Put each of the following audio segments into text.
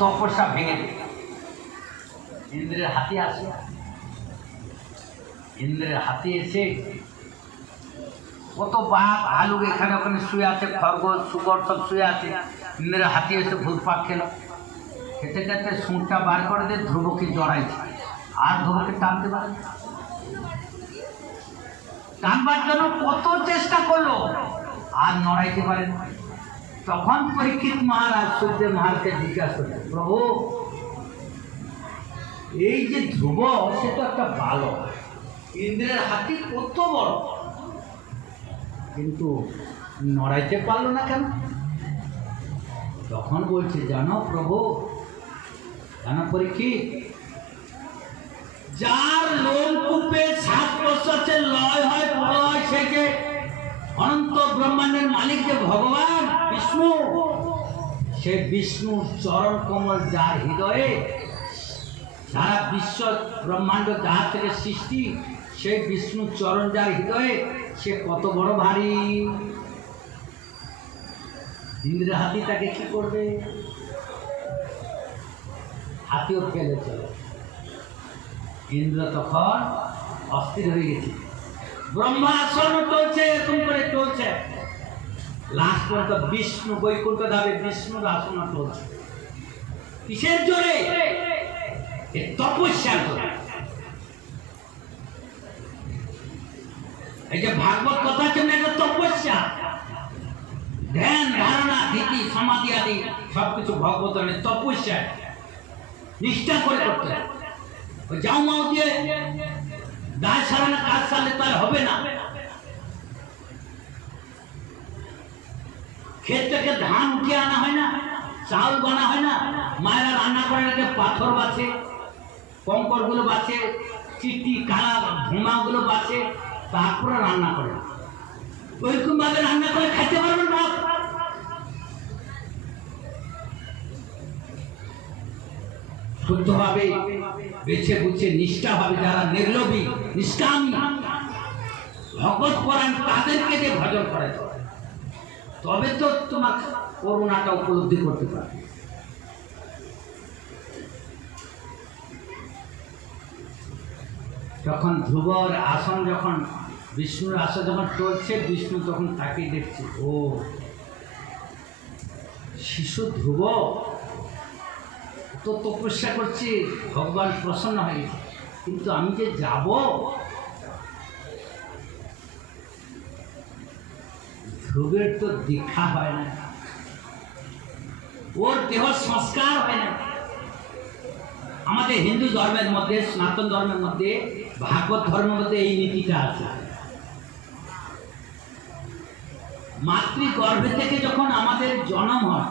তপস্যা ভেঙে দিল। ইন্দ্রের হাতি আসে, ইন্দ্রের হাতি এসে কত বাঘ ভালুক এখানে ওখানে শুয়ে আছে, খরগোশ শুকর সব শুয়ে আছে। ইন্দ্রের হাতি এসে ঘুরপাক খেলো, খেতে খেতে সুঁটটা বার করে দিয়ে ধ্রুবকে জড়াইছে। আর ধ্রুবকে টানতে পারে, টানবার জন্য কত চেষ্টা করলো, আর নড়াইতে পারেন। তখন পরীক্ষিত মহারাজ সূর্য মহারাজকে জিজ্ঞাসা করলেন, প্রভু এই যে ধ্রুব সে তো একটা বালক, ইন্দ্রের হাতি কত বড়, কিন্তু নড়াইতে পারলো না কেন? তখন বলছে, জানো প্রভু, জানো পরীক্ষিত, যার লোমকূপে শ্বাস প্রশ্বাসের লয় হয় প্রলয়, সে যে অনন্ত ব্রহ্মাণ্ডের মালিক যে ভগবান বিষ্ণু, সে বিষ্ণুর চরণ কমল যার হৃদয়ে, সারা বিশ্ব ব্রহ্মাণ্ড যার থেকে সৃষ্টি, সেই বিষ্ণুর চরণ যার হৃদয়ে, সে কত বড় ভারী। ইন্দ্রের হাতি তাকে কি করবে? হাতিও ফেলে চলে। ইন্দ্র তখন অস্থির হয়ে গেছে, ব্রহ্মা আসন চলছে, এরকম করে চলছে, লাস্ট পর্যন্ত বিষ্ণু বৈকুণ্ঠ ধামে বিষ্ণুর আসন চলছে। কিসের জোরে? তপস্যা করে। এই যে ভাগবত কথা জন্য একটা তপস্যা, ধ্যান ধারণা ধীতি সমাধি আদি সবকিছু ভগবত তপস্যা নিষ্ঠা করে করতে হয়। যাও মাও দিয়ে দায় সারা না কাজ সারলে তার হবে না। ক্ষেত থেকে ধান উঠিয়ে আনা হয় না, চাউল বানা হয় না, মায়েরা রান্না করে রেখে পাথর বাছে, কঙ্কর গুলো বাছে, চিটি কালা ভুমা গুলো বাছে, তারপরে রান্না করে। ওইরকম ভাবে রান্না করে খাইতে পারবেন না। শুদ্ধভাবে বেছে বুঝে নিষ্ঠাভাবে যারা নির্লোভী নিষ্কামী ভগবত পরায়ণ, তাদেরকে যে ভজন করে, তবে তো তোমার করুণাটা উপলব্ধি করতে পারবে। যখন ধ্রুবর আসন, যখন বিষ্ণুর আসন যখন চলছে, বিষ্ণু তখন তাকে দেখছে, ও শিশু ধ্রুব তো তপস্যা করছে, ভগবান প্রসন্ন হয়ে গেছে, কিন্তু আমি যে যাব, ধ্রুবের তো দীক্ষা হয় না, ওর দেহ সংস্কার হয় না। আমাদের হিন্দু ধর্মের মধ্যে, সনাতন ধর্মের মধ্যে, ভাগবত ধর্মের মধ্যে এই নীতিটা আছে। মাতৃগর্ভে থেকে যখন আমাদের জন্ম হয়,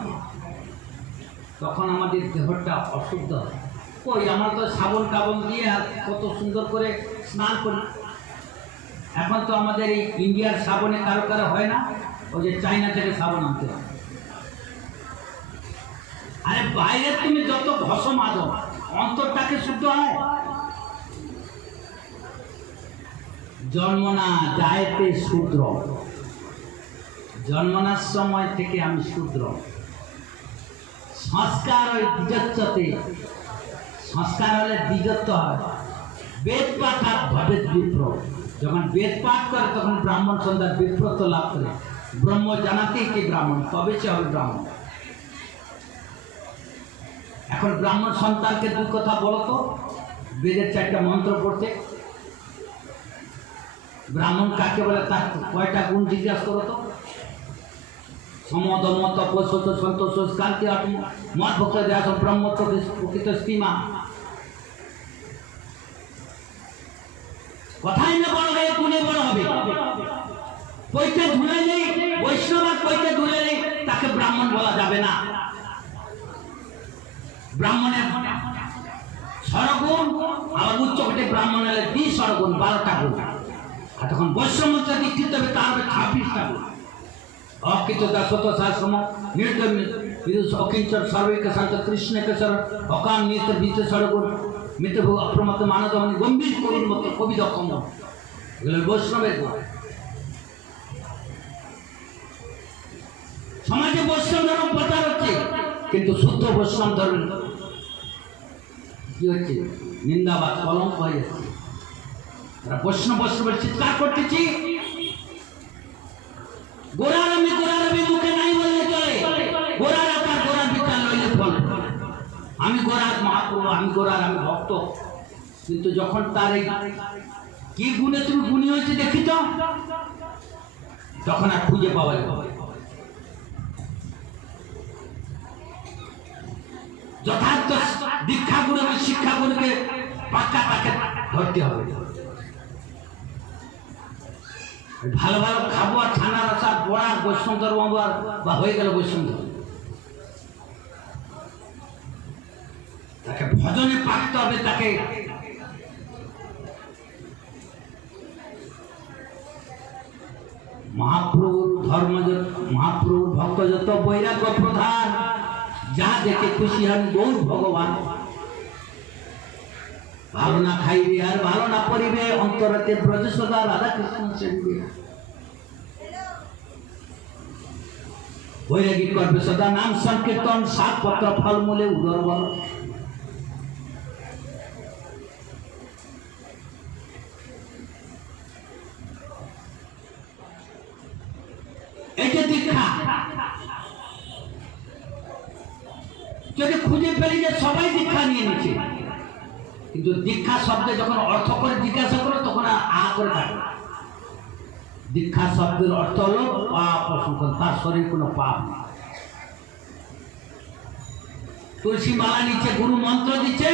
তখন আমাদের দেহটা অশুদ্ধ হয়। কই, আমরা তো সাবন কাবন দিয়ে কত সুন্দর করে স্নান করি। এখন তো আমাদের এই ইন্ডিয়ার সাবনে কারো কারো হয় না, ওই যে চাইনা থেকে সাবন আনতে হয়। আরে বাইরে তুমি যত ঘষ মাদো, অন্তরটাকে শুদ্ধ হয়। জন্মনা যায়তে শূদ্র, জন্মনার সময় থেকে আমি শূদ্র। সংস্কার ওই দ্বিজত্বতে, সংস্কার হলে দ্বিজত্ব হয়। বেদ পাঠাত ভবেদ বিপ্র, যখন বেদ পাঠ করে তখন ব্রাহ্মণ সন্তান বিপ্রত্ব লাভ করে। ব্রহ্ম জানাতেই কি ব্রাহ্মণ, তবে সে হবে ব্রাহ্মণ। এখন ব্রাহ্মণ সন্তানকে দুই কথা বলো তো, বেদের 4টা মন্ত্র পড়তে। ব্রাহ্মণ কাকে বলে তার কয়টা গুণ জিজ্ঞাসা করো তো। সমদম তপস্য সন্তোষ কান্তি আত্ম মত ভক্ত দেশ ব্রহ্মত্ব প্রকৃত স্তিমা। কথাই না বড় হয়ে গুণে বড় হবে। কইতে ধুলে নেই বৈষ্ণব, কইতে ধুলে নেই তাকে ব্রাহ্মণ বলা যাবে না। ব্রাহ্মণের ষড়গুণ, আবার উচ্চ কোটে ব্রাহ্মণের 20 ষড়গুণ, 12টা গুণ। আর তখন বৈষ্ণব দীক্ষিত হবে তার হবে 26টা গুণ। অকৃত দাসত শাস্ত্রম নির্দম অকিঞ্চর সর্বৈক শান্ত কৃষ্ণ কেশর অকাম নিত্য বিচ ষড়গুণ মিত্রভোগ অপ্রমত্ত মানব গম্ভীর করুণ মতো কবি দক্ষম, এগুলো বৈষ্ণবের গুণ। সমাজে বৈষ্ণব ধর্ম প্রচার হচ্ছে, কিন্তু শুদ্ধ বৈষ্ণব ধর্ম কি হচ্ছে? নিন্দাবাদ, কলঙ্ক হয়ে যাচ্ছে। বৈষ্ণবের চিৎকার করতেছি, গোড়ার আমি মুখে নাই বললে চলে, গোড়ার আকার গোড়ার বিচার লইলে ফল। আমি গোড়ার মহাপ্রভু, আমি গোড়ার, আমি ভক্ত। কিন্তু যখন তার এই কি গুণে তুমি গুণী হয়েছে দেখিত, তখন আর খুঁজে পাওয়া যাবে। যথার্থ দীক্ষা গুণ এবং শিক্ষা গুণকে পাক্কা তাকে ধরতে হবে। ভালো ভালো খাবো আর ঠান্ডা রসা বড়া বৈষ্ণব ধর্ম বা হয়ে গেল বৈষ্ণব ধর্ম। তাকে ভজনে পাকতে হবে। তাকে মহাপ্রভুর ধর্ম, মহাপ্রভুর ভক্ত যত বৈরাগ্য প্রধান, যা দেখে খুশি হন গৌর ভগবান। ভালো না খাইবে আর ভালো না পড়িবে, অন্তরতে ব্রজ সদা রাধা কৃষ্ণ সেবিবে। বৈরাগী করবে সদা নাম সংকীর্তন, শাক পত্র ফল মূলে উদর বল। এটা দীক্ষা। যদি খুঁজে ফেলি যে সবাই দীক্ষা নিয়ে নিচ্ছে, কিন্তু দীক্ষা শব্দে যখন অর্থ করে জিজ্ঞাসা করো তখন আ করে থাকে। দীক্ষা শব্দের অর্থ হলো পাপ অসংখ্য, তার শরীর কোনো পাপ নেই। তুলসী মালা নিচ্ছে, গুরু মন্ত্র দিচ্ছে,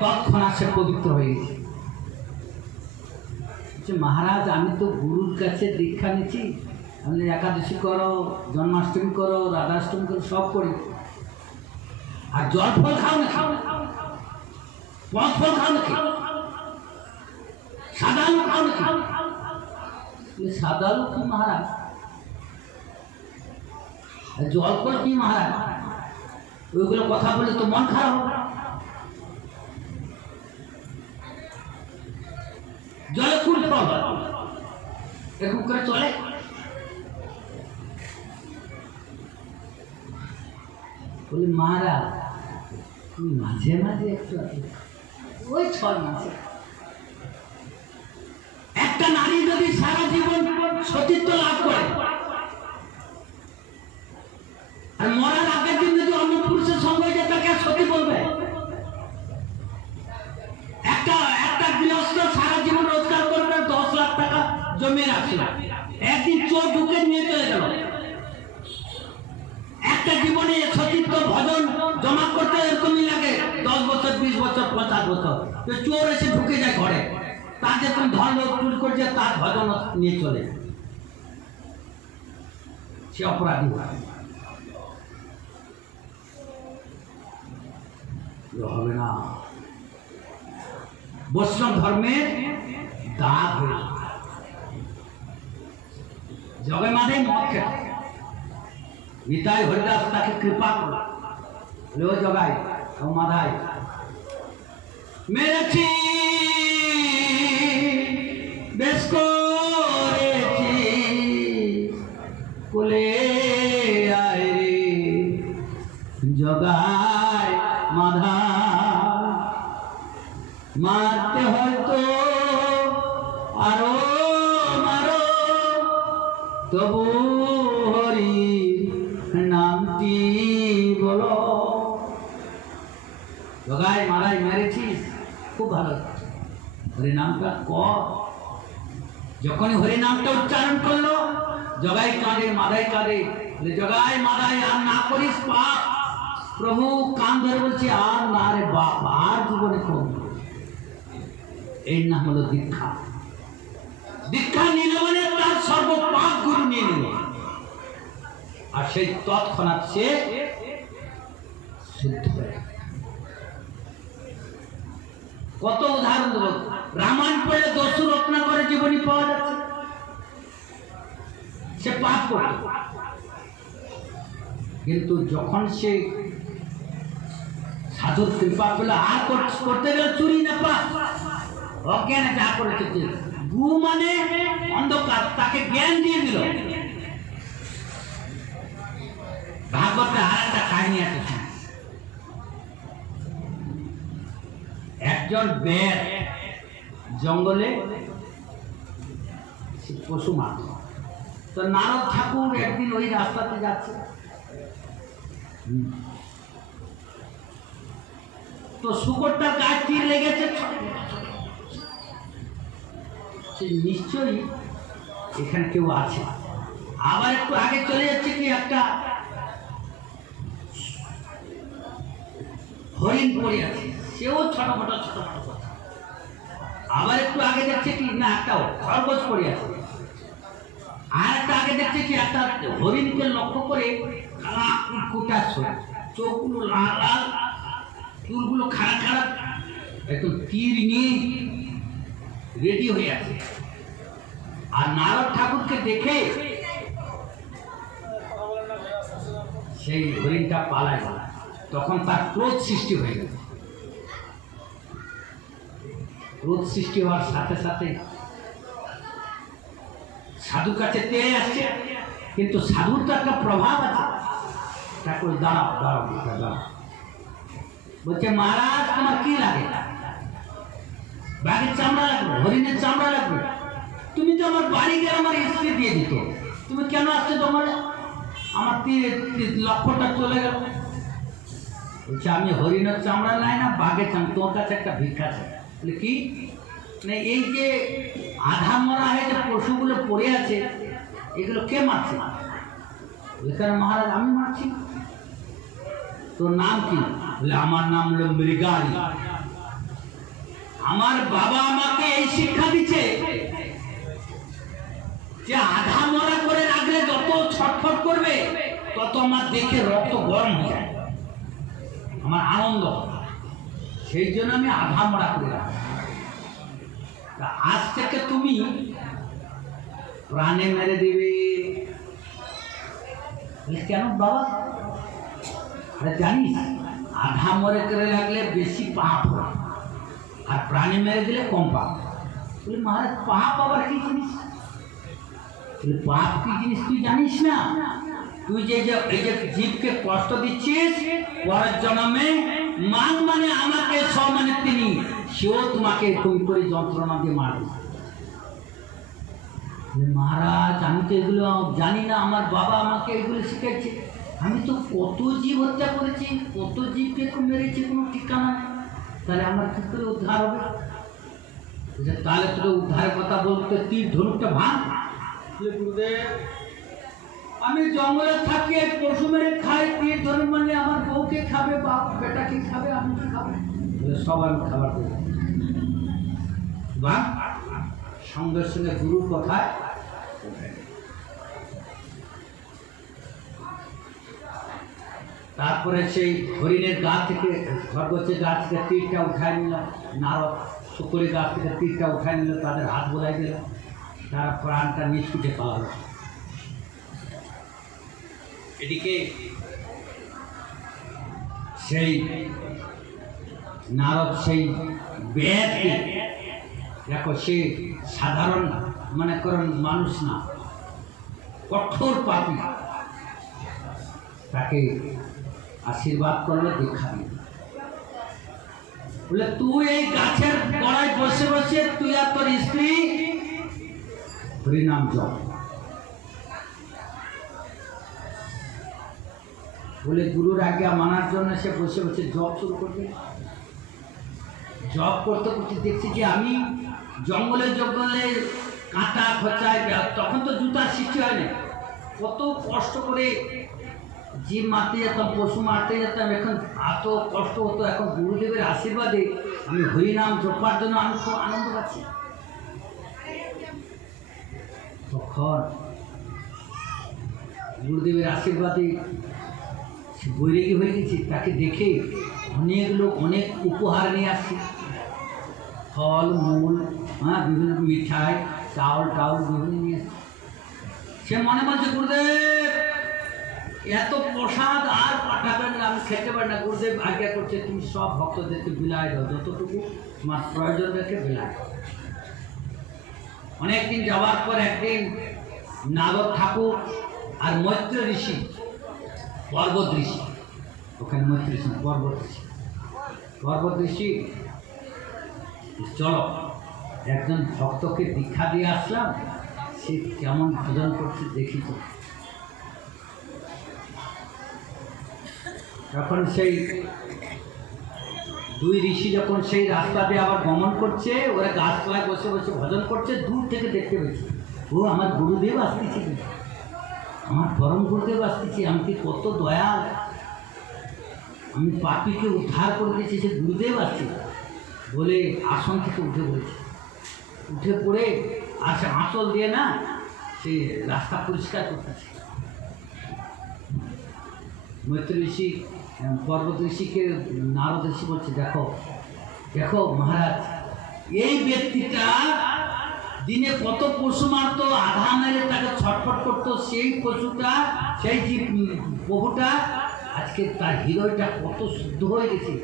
তৎক্ষণাৎ সে পবিত্র হয়ে গেছে। মহারাজ আমি তো গুরুর কাছে দীক্ষা নিচ্ছি, আমি একাদশী করো, জন্মাষ্টমী করো, রাধাষ্টমী করো, সব করি, আর জল ফল খাও না, পথ ফল খাও না, সাদা আলু খাও না। সাদা আলু কি মহারাজ? জল ফল কি মহারাজ? ওইগুলো কথা বলে তো মন খারাপ হবে। জলে কুল ফল এরকম করে চলে? বলি মহারাজ মাঝে মাঝে একটু ওই 6 মাসে একটা নারী যদি সারা জীবন সতীত্ব লাভ করে আর মরার আগের দিন যদি অন্য পুরুষের সঙ্গে যে তাকে সতী বলবে? একটা গৃহস্থ সারা জীবন রোজগার করবে, 10 লাখ টাকা জমিয়ে রাখছিল, একদিন চোর ঢুকে নিয়ে চলে গেল। একটা জীবনে সতীত্ব ভজন জমা করতে এরকমই লাগে 10 বছর, 20 বছর, 50 বছর। চোর এসে ঢুকে যায় ঘরে, তার যে তুমি ধর্ম চুরি করছে তার ভজন নিয়ে চলে, সে অপরাধী হয়। হবে না। বৈষ্ণব ধর্মের দাগ হয়ে জগে মাঝে মদ খেত নিতাই হরিদাস তাকে কৃপা করল, ও জগাই ও মাধাই মেরেছি বেশ করেছি কোলে আয় রে জগাই মাধা, মারতে হয়তো আরো মারো তবু হরি নামটি বলো। জগাই মারাই মেরেছিস, খুব ভালো, হরি নামটা কর। যখনই হরি নামটা উচ্চারণ করলো জগাই কাঁদে, মাদাই কাঁদে, জগাই মাদাই আর না করিস পাপ। প্রভু কান ধরে বলছি আর না রে বাপ, আর জীবনে করব। এর নাম হলো দীক্ষা। দীক্ষা নিল মানে তার সর্বপাপ গুরু নিয়ে নিল, আর সেই তৎক্ষণাৎ সে শুদ্ধ হয়ে। কত উদাহরণ দেব, রামায়ণ পড়লে দস্যু রত্নাকরের জীবনী পাওয়া যাচ্ছে। সে পাপ করত, কিন্তু যখন সে সাধুর কৃপা পেলে আর করতে গেলে চুরি না পাপ, অজ্ঞানে যা করেছে। গুরু মানে অন্ধকার, তাকে জ্ঞান দিয়ে দিল। ভাগবতে আর একটা কাহিনী আছে। একজন বের জঙ্গলে পশু মারত। তো নারদ ঠাকুর একদিন ওই রাস্তাতে যাচ্ছে, তো শুকরটার গায়ে তীর লেগেছে। নিশ্চয়ই এখানে কেউ আছে। আবার একটু আগে চলে যাচ্ছে কি একটা হরিণ পড়ে আছে, সেও ছোট মোটো কথা। আবার একটু আগে দেখছে কি না একটা খরগোশ পড়ে আছে। আর একটা আগে দেখছে কি একটা হরিণকে লক্ষ্য করে কালা কুটা চোখগুলো লাল লাল, চুলগুলো খারাপ খারাপ, একদম তীর নিয়ে রেডি হয়ে আছে। আর নারদ ঠাকুরকে দেখে সেই হরিণটা পালায় গেল। তখন তার ক্রোধ সৃষ্টি হয়ে গেল। ক্রোধ সৃষ্টি হওয়ার সাথে সাথে সাধুর কাছে তেড়ে আসছে, কিন্তু সাধুর তো একটা প্রভাব আছে। ঠাকুর দাঁড়াও দাঁড়াও দাঁড়াও, বলছে মহারাজ তোমার কি লাগে? বাঘের চামড়া লাগবে, হরিণের চামড়া লাগবে? তুমি তো আমার বাড়ি গিয়ে আমার স্ত্রী দিয়ে দিত, তুমি কেন আসছো? তোমার আমার লক্ষ্যটা চলে গেল। বলছে আমি হরিণের চামড়া নাই না বাঘের চামড়া, তোমার কাছে একটা ভিক্ষা আছে। বলে কি? না এই যে আধা মরা হয়ে যে পশুগুলো পড়ে আছে, এগুলো কে মারছে? এখানে মহারাজ আমি মারছি। তোর নাম কি? বলে আমার নাম হলো মৃগারি। আমার বাবা আমাকে এই শিক্ষা দিচ্ছে যে আধা মরা করে রাখলে যত ছটফট করবে তত আমার দেখে রক্ত গরম হয়ে যায়, আমার আনন্দ। সেই জন্য আমি আধা মরা করে রাখি। আজ থেকে তুমি প্রাণে মেরে দেবে। কেন বাবা? জানিস আধা মরে করে রাখলে বেশি পাপ হয়, আর প্রাণে মেরে দিলে কম পাপ। বলি মহারাজ পাপ আবার কি জিনিস? পাপ কি জিনিস তুই জানিস না? তুই যে এই যে জীবকে কষ্ট দিচ্ছিস, পরের জন্মে মান মানে আমাকে সমানে তিনি, সেও তোমাকে তুমি করে যন্ত্রণা দিয়ে মারবে। মহারাজ আমি তো এগুলো জানি না, আমার বাবা আমাকে এগুলো শিখেছে। আমি তো কত জীব হত্যা করেছি, কত জীবকে মেরেছি, কোনো ঠিকানা নেই। তাহলে আমার কি করে উদ্ধার হবে? তাহলে তোর উদ্ধারের কথা বলতে তীর ধনুকটা ভাঙ। আমি জঙ্গলে থাকি, পশু মেরে খাই, তীর ধনুক মানে আমার বউকে খাবে, বাপ বেটাকে খাবে, আমাকে খাবে, সবাই খাবার দেবে। বা সঙ্গে সঙ্গে গুরুর কথায় তারপরে সেই হরিণের গা থেকে, খরগোশের গা থেকে তীরটা উঠায় নিল নারদ, শুকরের গা থেকে তীরটা উঠায় নিল, তাদের হাত বোলাই দিল, তারা প্রাণটা নিষ্কুটে পালালো। এদিকে সেই নারদ সেই বেদকে দেখো, সে সাধারণ মনে করেন মানুষ না, কঠোর পাপী, তাকে আশীর্বাদ করলো, দীক্ষা দিল। বলে তুই এই গাছের গোড়ায় বসে বসে তুই আর তোর স্ত্রী হরিনাম জপ। বলে গুরুর আজ্ঞা মানার জন্য সে বসে বসে জপ শুরু করবে। জব করতে করতে দেখছি যে আমি জঙ্গলে জঙ্গলে কাঁটা খোঁচায়, তখন তো জুতার সৃষ্টি হয়নি, কত কষ্ট করে জীব মারতে যেতাম, পশু মারতে যেতাম, এখন এত কষ্ট হতো। এখন গুরুদেবের আশীর্বাদে আমি হরিনাম জপার জন্য আমি খুব আনন্দ পাচ্ছি। তখন গুরুদেবের আশীর্বাদে বৈরাগী হয়ে গেছি। তাকে দেখে অনেক লোক অনেক উপহার নিয়ে আসছে, ফল মূল, হ্যাঁ, বিভিন্ন মিঠাই, চাউল টাউল বিভিন্ন নিয়ে আসছে। সে মনে বলছে গুরুদেব এত প্রসাদ আর পাঠাবেন না, আমি খেতে পারি না। গুরুদেব আজ্ঞা করছে তুমি সব ভক্তদেরকে বিলায় দাও, যতটুকু তোমার প্রয়োজন রেখে বিলায়। অনেকদিন যাওয়ার পর একদিন নারদ ঠাকুর আর মৈত্র ঋষি পর্বত ঋষি, ওখানে মৈত্রী ঋষি পর্বত ঋষি চলো একজন ভক্তকে দীক্ষা দিয়ে আসলাম, সে কেমন ভজন করছে দেখি তো। তখন সেই দুই ঋষি যখন সেই রাস্তা দিয়ে আবার গমন করছে, ওরা গাছতলায় বসে বসে ভজন করছে, দূর থেকে দেখতে পেয়েছে ও আমার গুরুদেব আসতেছে, আমার পরম গুরুদেব আসতেছে, আমি কি কত দয়াল, আমি পাপীকে উদ্ধার করে দিয়েছি, সে গুরুদেব আসছে বলে আসন থেকে উঠে পড়েছে। উঠে পড়ে আর সে আঁচল দিয়ে না সে রাস্তা পরিষ্কার করতেছে। মৈত্রী ঋষি পর্বত ঋষিকে নারদ ঋষি বলছে, দেখো দেখো মহারাজ, এই ব্যক্তিটা দিনে কত পশু মারত, আধা মেরে তাকে ছটফট করতো, সেই পশুটা সেই যে বহুটা আজকে তার হৃদয়টা কত শুদ্ধ হয়ে গেছে।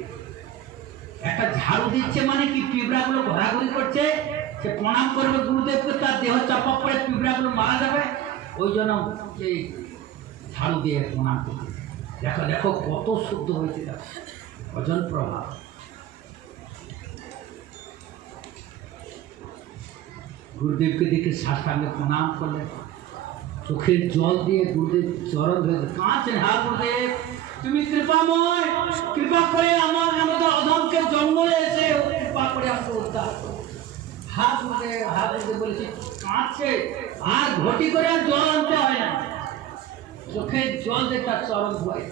একটা ঝাড়ু দিচ্ছে মানে কি পিঁপড়াগুলো ঘোরাঘুরি করছে, সে প্রণাম করবে গুরুদেবকে, তার দেহ চাপা পড়ে পিঁপড়াগুলো মারা যাবে, ওই জন্য সেই ঝাড়ু দিয়ে প্রণাম করছে। দেখো দেখো কত শুদ্ধ হয়েছে, ভজন প্রভাব। গুরুদেবকে দেখে সাষ্টাঙ্গে প্রণাম করলেন, চোখের জল দিয়ে গুরুদেব চরণ ধরে কাঁদছেন, হ্যাঁ গুরুদেব তুমি কৃপাময়, কৃপা করে আমাদের অধমকে জঙ্গলে এসে কৃপা করে আমাকে উদ্ধার করো। হ্যাঁ গুরুদেব বলেছি, কাঁদছে, আর ঘটি করে আর জল আনতে হয় না, চোখের জল দিয়ে তার চরণ ধোয়।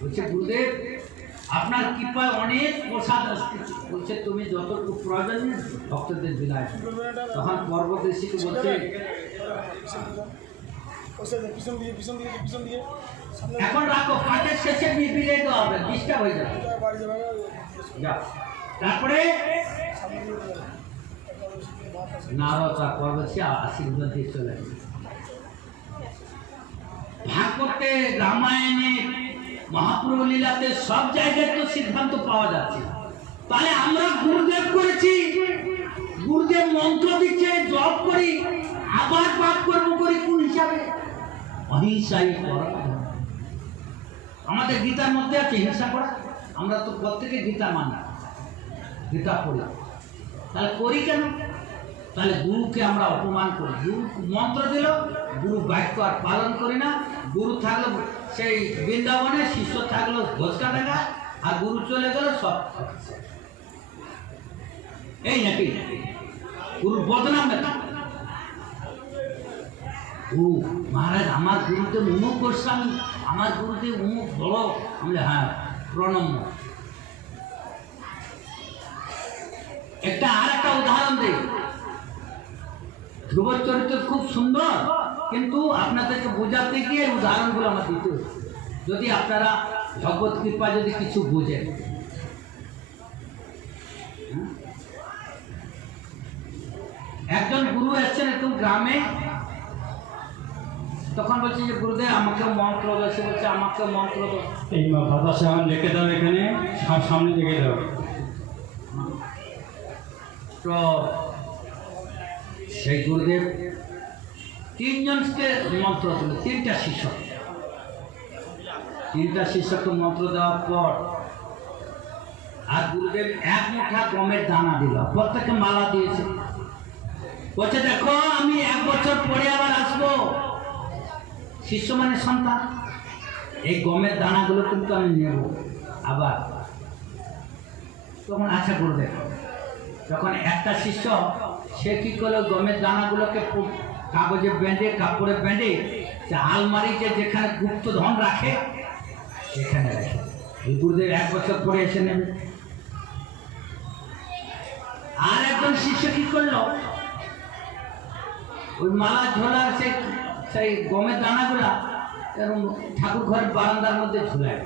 বলছে গুরুদেব আপনার কৃপায় অনেক প্রসাদ আসতেছে, বলছে তুমি যতটুকু প্রয়োজন ভক্তদের বিলায়। তখন পর্বত ঋষিকে বলছে, এখন রাখো, পাটের শেষে বিলে দেওয়া হবে, ডিস্টার্ব হয়ে যাবে। তারপরে নারদ আর পর্বত আশীর্বাদ দিয়ে চলে গেল। ভাগবতে, রামায়ণে, মহাপ্রভু লীলাতে সব জায়গায় তো সিদ্ধান্ত পাওয়া যাচ্ছে। তাহলে আমরা গুরুদেব করেছি, গুরুদেব মন্ত্র দিচ্ছে, জপ করি, আবার পাঠ কর্ম করি কোন হিসাবে? অহিংসাই করা। আমাদের গীতার মধ্যে আছে হিংসা করা, আমরা তো প্রত্যেকে গীতা মানা, গীতা পড়ি, তাহলে করি কেন? তাহলে গুরুকে আমরা অপমান করি। গুরু মন্ত্র দিল, গুরু বাক্য আর পালন করি না। গুরু থাকলো সেই বৃন্দাবনে, শিষ্য থাকলো ঘোষকাটাকা, আর গুরু চলে গেল সব। এই নাকি গুরুর বদনাম নাকি? গুরু মহারাজ আমার গুরুদেব অমুক গোস্বামী, আমার গুরুদেব অমুক বড়, আমরা হ্যাঁ প্রণম্য। আর একটা উদাহরণ দেই, ধ্রুব চরিত্র খুব সুন্দর, কিন্তু আপনাদেরকে বোঝাতে গিয়ে উদাহরণগুলো আমার দিতে হচ্ছে, যদি আপনারা ভগবত কৃপা যদি কিছু বুঝেন। একজন গুরু এসছেন একটু গ্রামে, তখন বলছে যে গুরুদেব আমাকে মন্ত্র দাও, সে বলছে আমাকে মন্ত্র দাও। এই বাতাসে আমার লিখে দাও, এখানে সামনে লিখে দাও। তো সেই গুরুদেব তিনজনকে মন্ত্র দিল, তিনটা শিষ্যকে মন্ত্র দেওয়ার পর আর গুরুদেব এক মুঠা গমের দানা দিল, প্রত্যেককে মালা দিয়েছে। বলছে দেখো আমি 1 বছর পরে আবার আসবো, শিষ্য মানে সন্তান, এই গমের দানাগুলো কিন্তু আমি নেব আবার। তখন আচ্ছা গুরুদেব, যখন একটা শিষ্য সে কি করলো, গমের দানাগুলোকে কাগজে বেঁধে, কাপড়ে বেঁধে, সে আলমারিতে যেখানে গুপ্ত ধন রাখে সেখানে রাখে। গুরুদেব 1 বছর পরে এসে নেবে। আর একজন শিষ্য কি করলো, ওই মালা ঝোলার সেই গমের দানাগুলা ঠাকুর ঘরের বারান্দার মধ্যে ঝুলায়।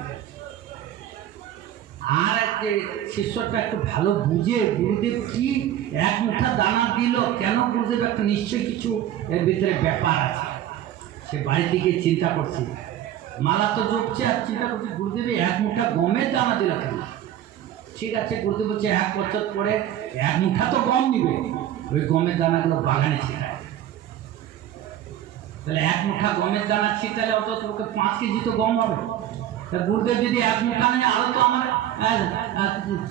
আর একটা শিষ্যটা একটু ভালো বুঝে গুরুদেব কি 1 মুঠা দানা দিল কেন, গুরুদেব একটা নিশ্চয়ই কিছু এর ভিতরে ব্যাপার আছে। সে বাড়ির দিকে চিন্তা করছে, মালা তো জপছে আর চিন্তা করছে গুরুদেব 1 মুঠা গমের দানা দিল কেন। ঠিক আছে, গুরুদেব বলছে 1 বছর পরে 1 মুঠা তো গম নিবে, ওই গমের দানাগুলো বাগানে ছেড়ায়। তাহলে এক মুঠা গমের দানা ছিটালে অত তোকে 5 কেজি তো গম হবে। তা গুরুদেব যদি এক মুঠা নেয় আরো তো আমার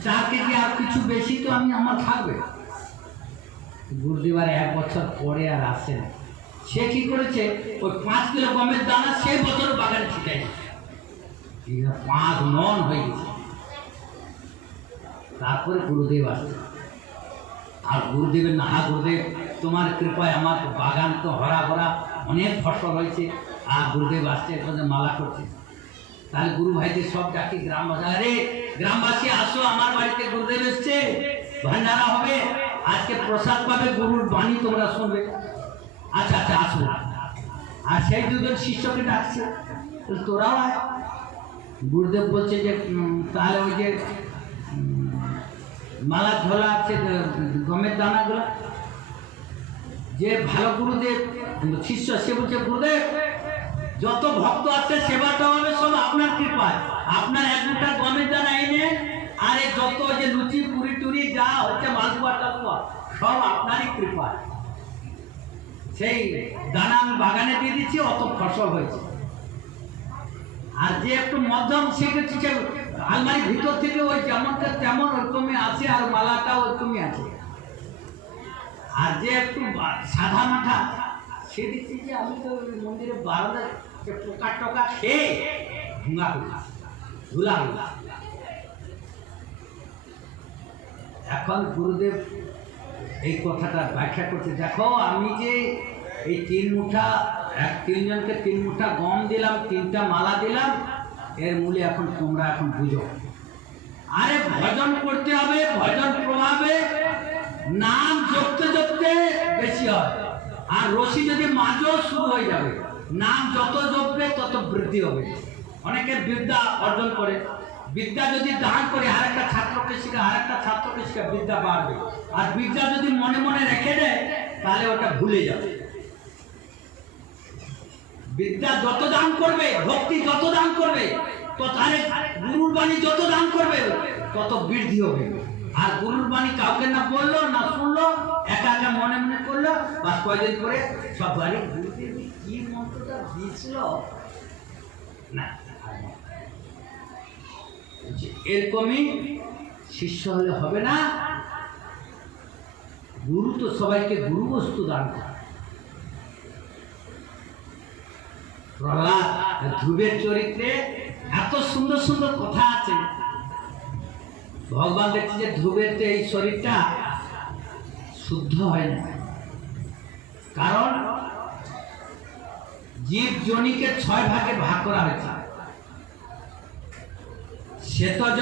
4 কেজি আর কিছু বেশি তো আমার থাকবে। গুরুদেব আর 1 বছর পরে আর আসে না। সে কি করেছে, ওই 5 কিলো গমের দানা সেই বছর বাগানে ছিটাইছে, 5 নন হয়ে গেছে। তারপরে গুরুদেব আসছে, আর গুরুদেবের না, গুরুদেব তোমার কৃপায় আমার বাগান তো হরা ভরা, অনেক ফসল হয়েছে। আর গুরুদেব আসছে, মালা করছে। তাহলে গুরু ভাইদের সব ডাকি গ্রামবাসী, আরে গ্রামবাসী আসো, আমার বাড়িতে গুরুদেব এসছে, ভান্ডারা হবে, আজকে প্রসাদ পাবে, গুরুর বাণী তোমরা শুনবে। আচ্ছা আচ্ছা আসো। আর সেই 2 জন শিষ্যকে ডাকছে, তোরাও আয়। গুরুদেব বলছে যে তাহলে ওই যে মালা ঝোলা আছে গমের দানাগুলো, যে ভালো গুরুদেব শিষ্য, সে বলছে গুরুদেব যত ভক্ত আছে সেবাটা হবে সব আপনার কৃপায়, আপনার 1 মুঠা গমের দানা এনে আর যত যে লুচি পুরি টুরি যা হচ্ছে মালপোয়া টালপোয়া সব আপনারই কৃপায়। সেই দানা আমি বাগানে দিয়ে দিচ্ছি, অত ফসল হয়েছে। আর যে একটু মধ্যম, সে আলমারির ভিতর থেকে ওই যেমনটা তেমন ওরকমই আছে, আর মালাটা ওরকমই আছে। আর যে একটু সাদা মাঠা, সে দিচ্ছি যে আমি তো মন্দিরে বারান্দা পোকা টোকা খেয়ে ভুঙা ধুলা হল। এখন গুরুদেব এই কথাটা ব্যাখ্যা করছে, দেখো আমি যে এই 3 মুঠা 3 জনকে 3 মুঠা গম দিলাম, 3টা মালা দিলাম, এর মূলে এখন তোমরা এখন বুঝো। আরে ভজন করতে হবে, ভজন প্রভাবে নাম জপতে জপতে বেশি হয়। আর রশি যদি মাজো শুরু হয়ে যাবে, নাম যত জপবে তত বৃদ্ধি হবে। অনেকে বিদ্যা অর্জন করে, বিদ্যা যদি দান করে আরেকটা ছাত্রকে শেখা, আরেকটা ছাত্রকে শেখা, বিদ্যা বাড়বে। আর বিদ্যা যদি মনে মনে রেখে দেয় তাহলে ওটা ভুলে যাবে। বিদ্যা যত দান করবে, ভক্তি যত দান করবে, তত গুরুর বাণী যত দান করবে তত বৃদ্ধি হবে। আর গুরুর বাণী কাউকে না বললো না শুনলো, একা একা মনে মনে করলো, বা কয়দিন করে সব বাড়ি গুরুদেব কি মন্ত্রটা দিয়েছিল না। এরকমই শিষ্য হলে হবে না। গুরু তো সবাইকে গুরু বস্তু দান করে। প্রহ্লাদ ধ্রুবের চরিত্রে এত সুন্দর সুন্দর কথা আছে। ভগবান দেখছে যে ধ্রুবের এই শরীরটা শুদ্ধ হয় না, কারণ জীব জনিকে 6 ভাগে ভাগ করা হয়েছে। শ্বেতজ,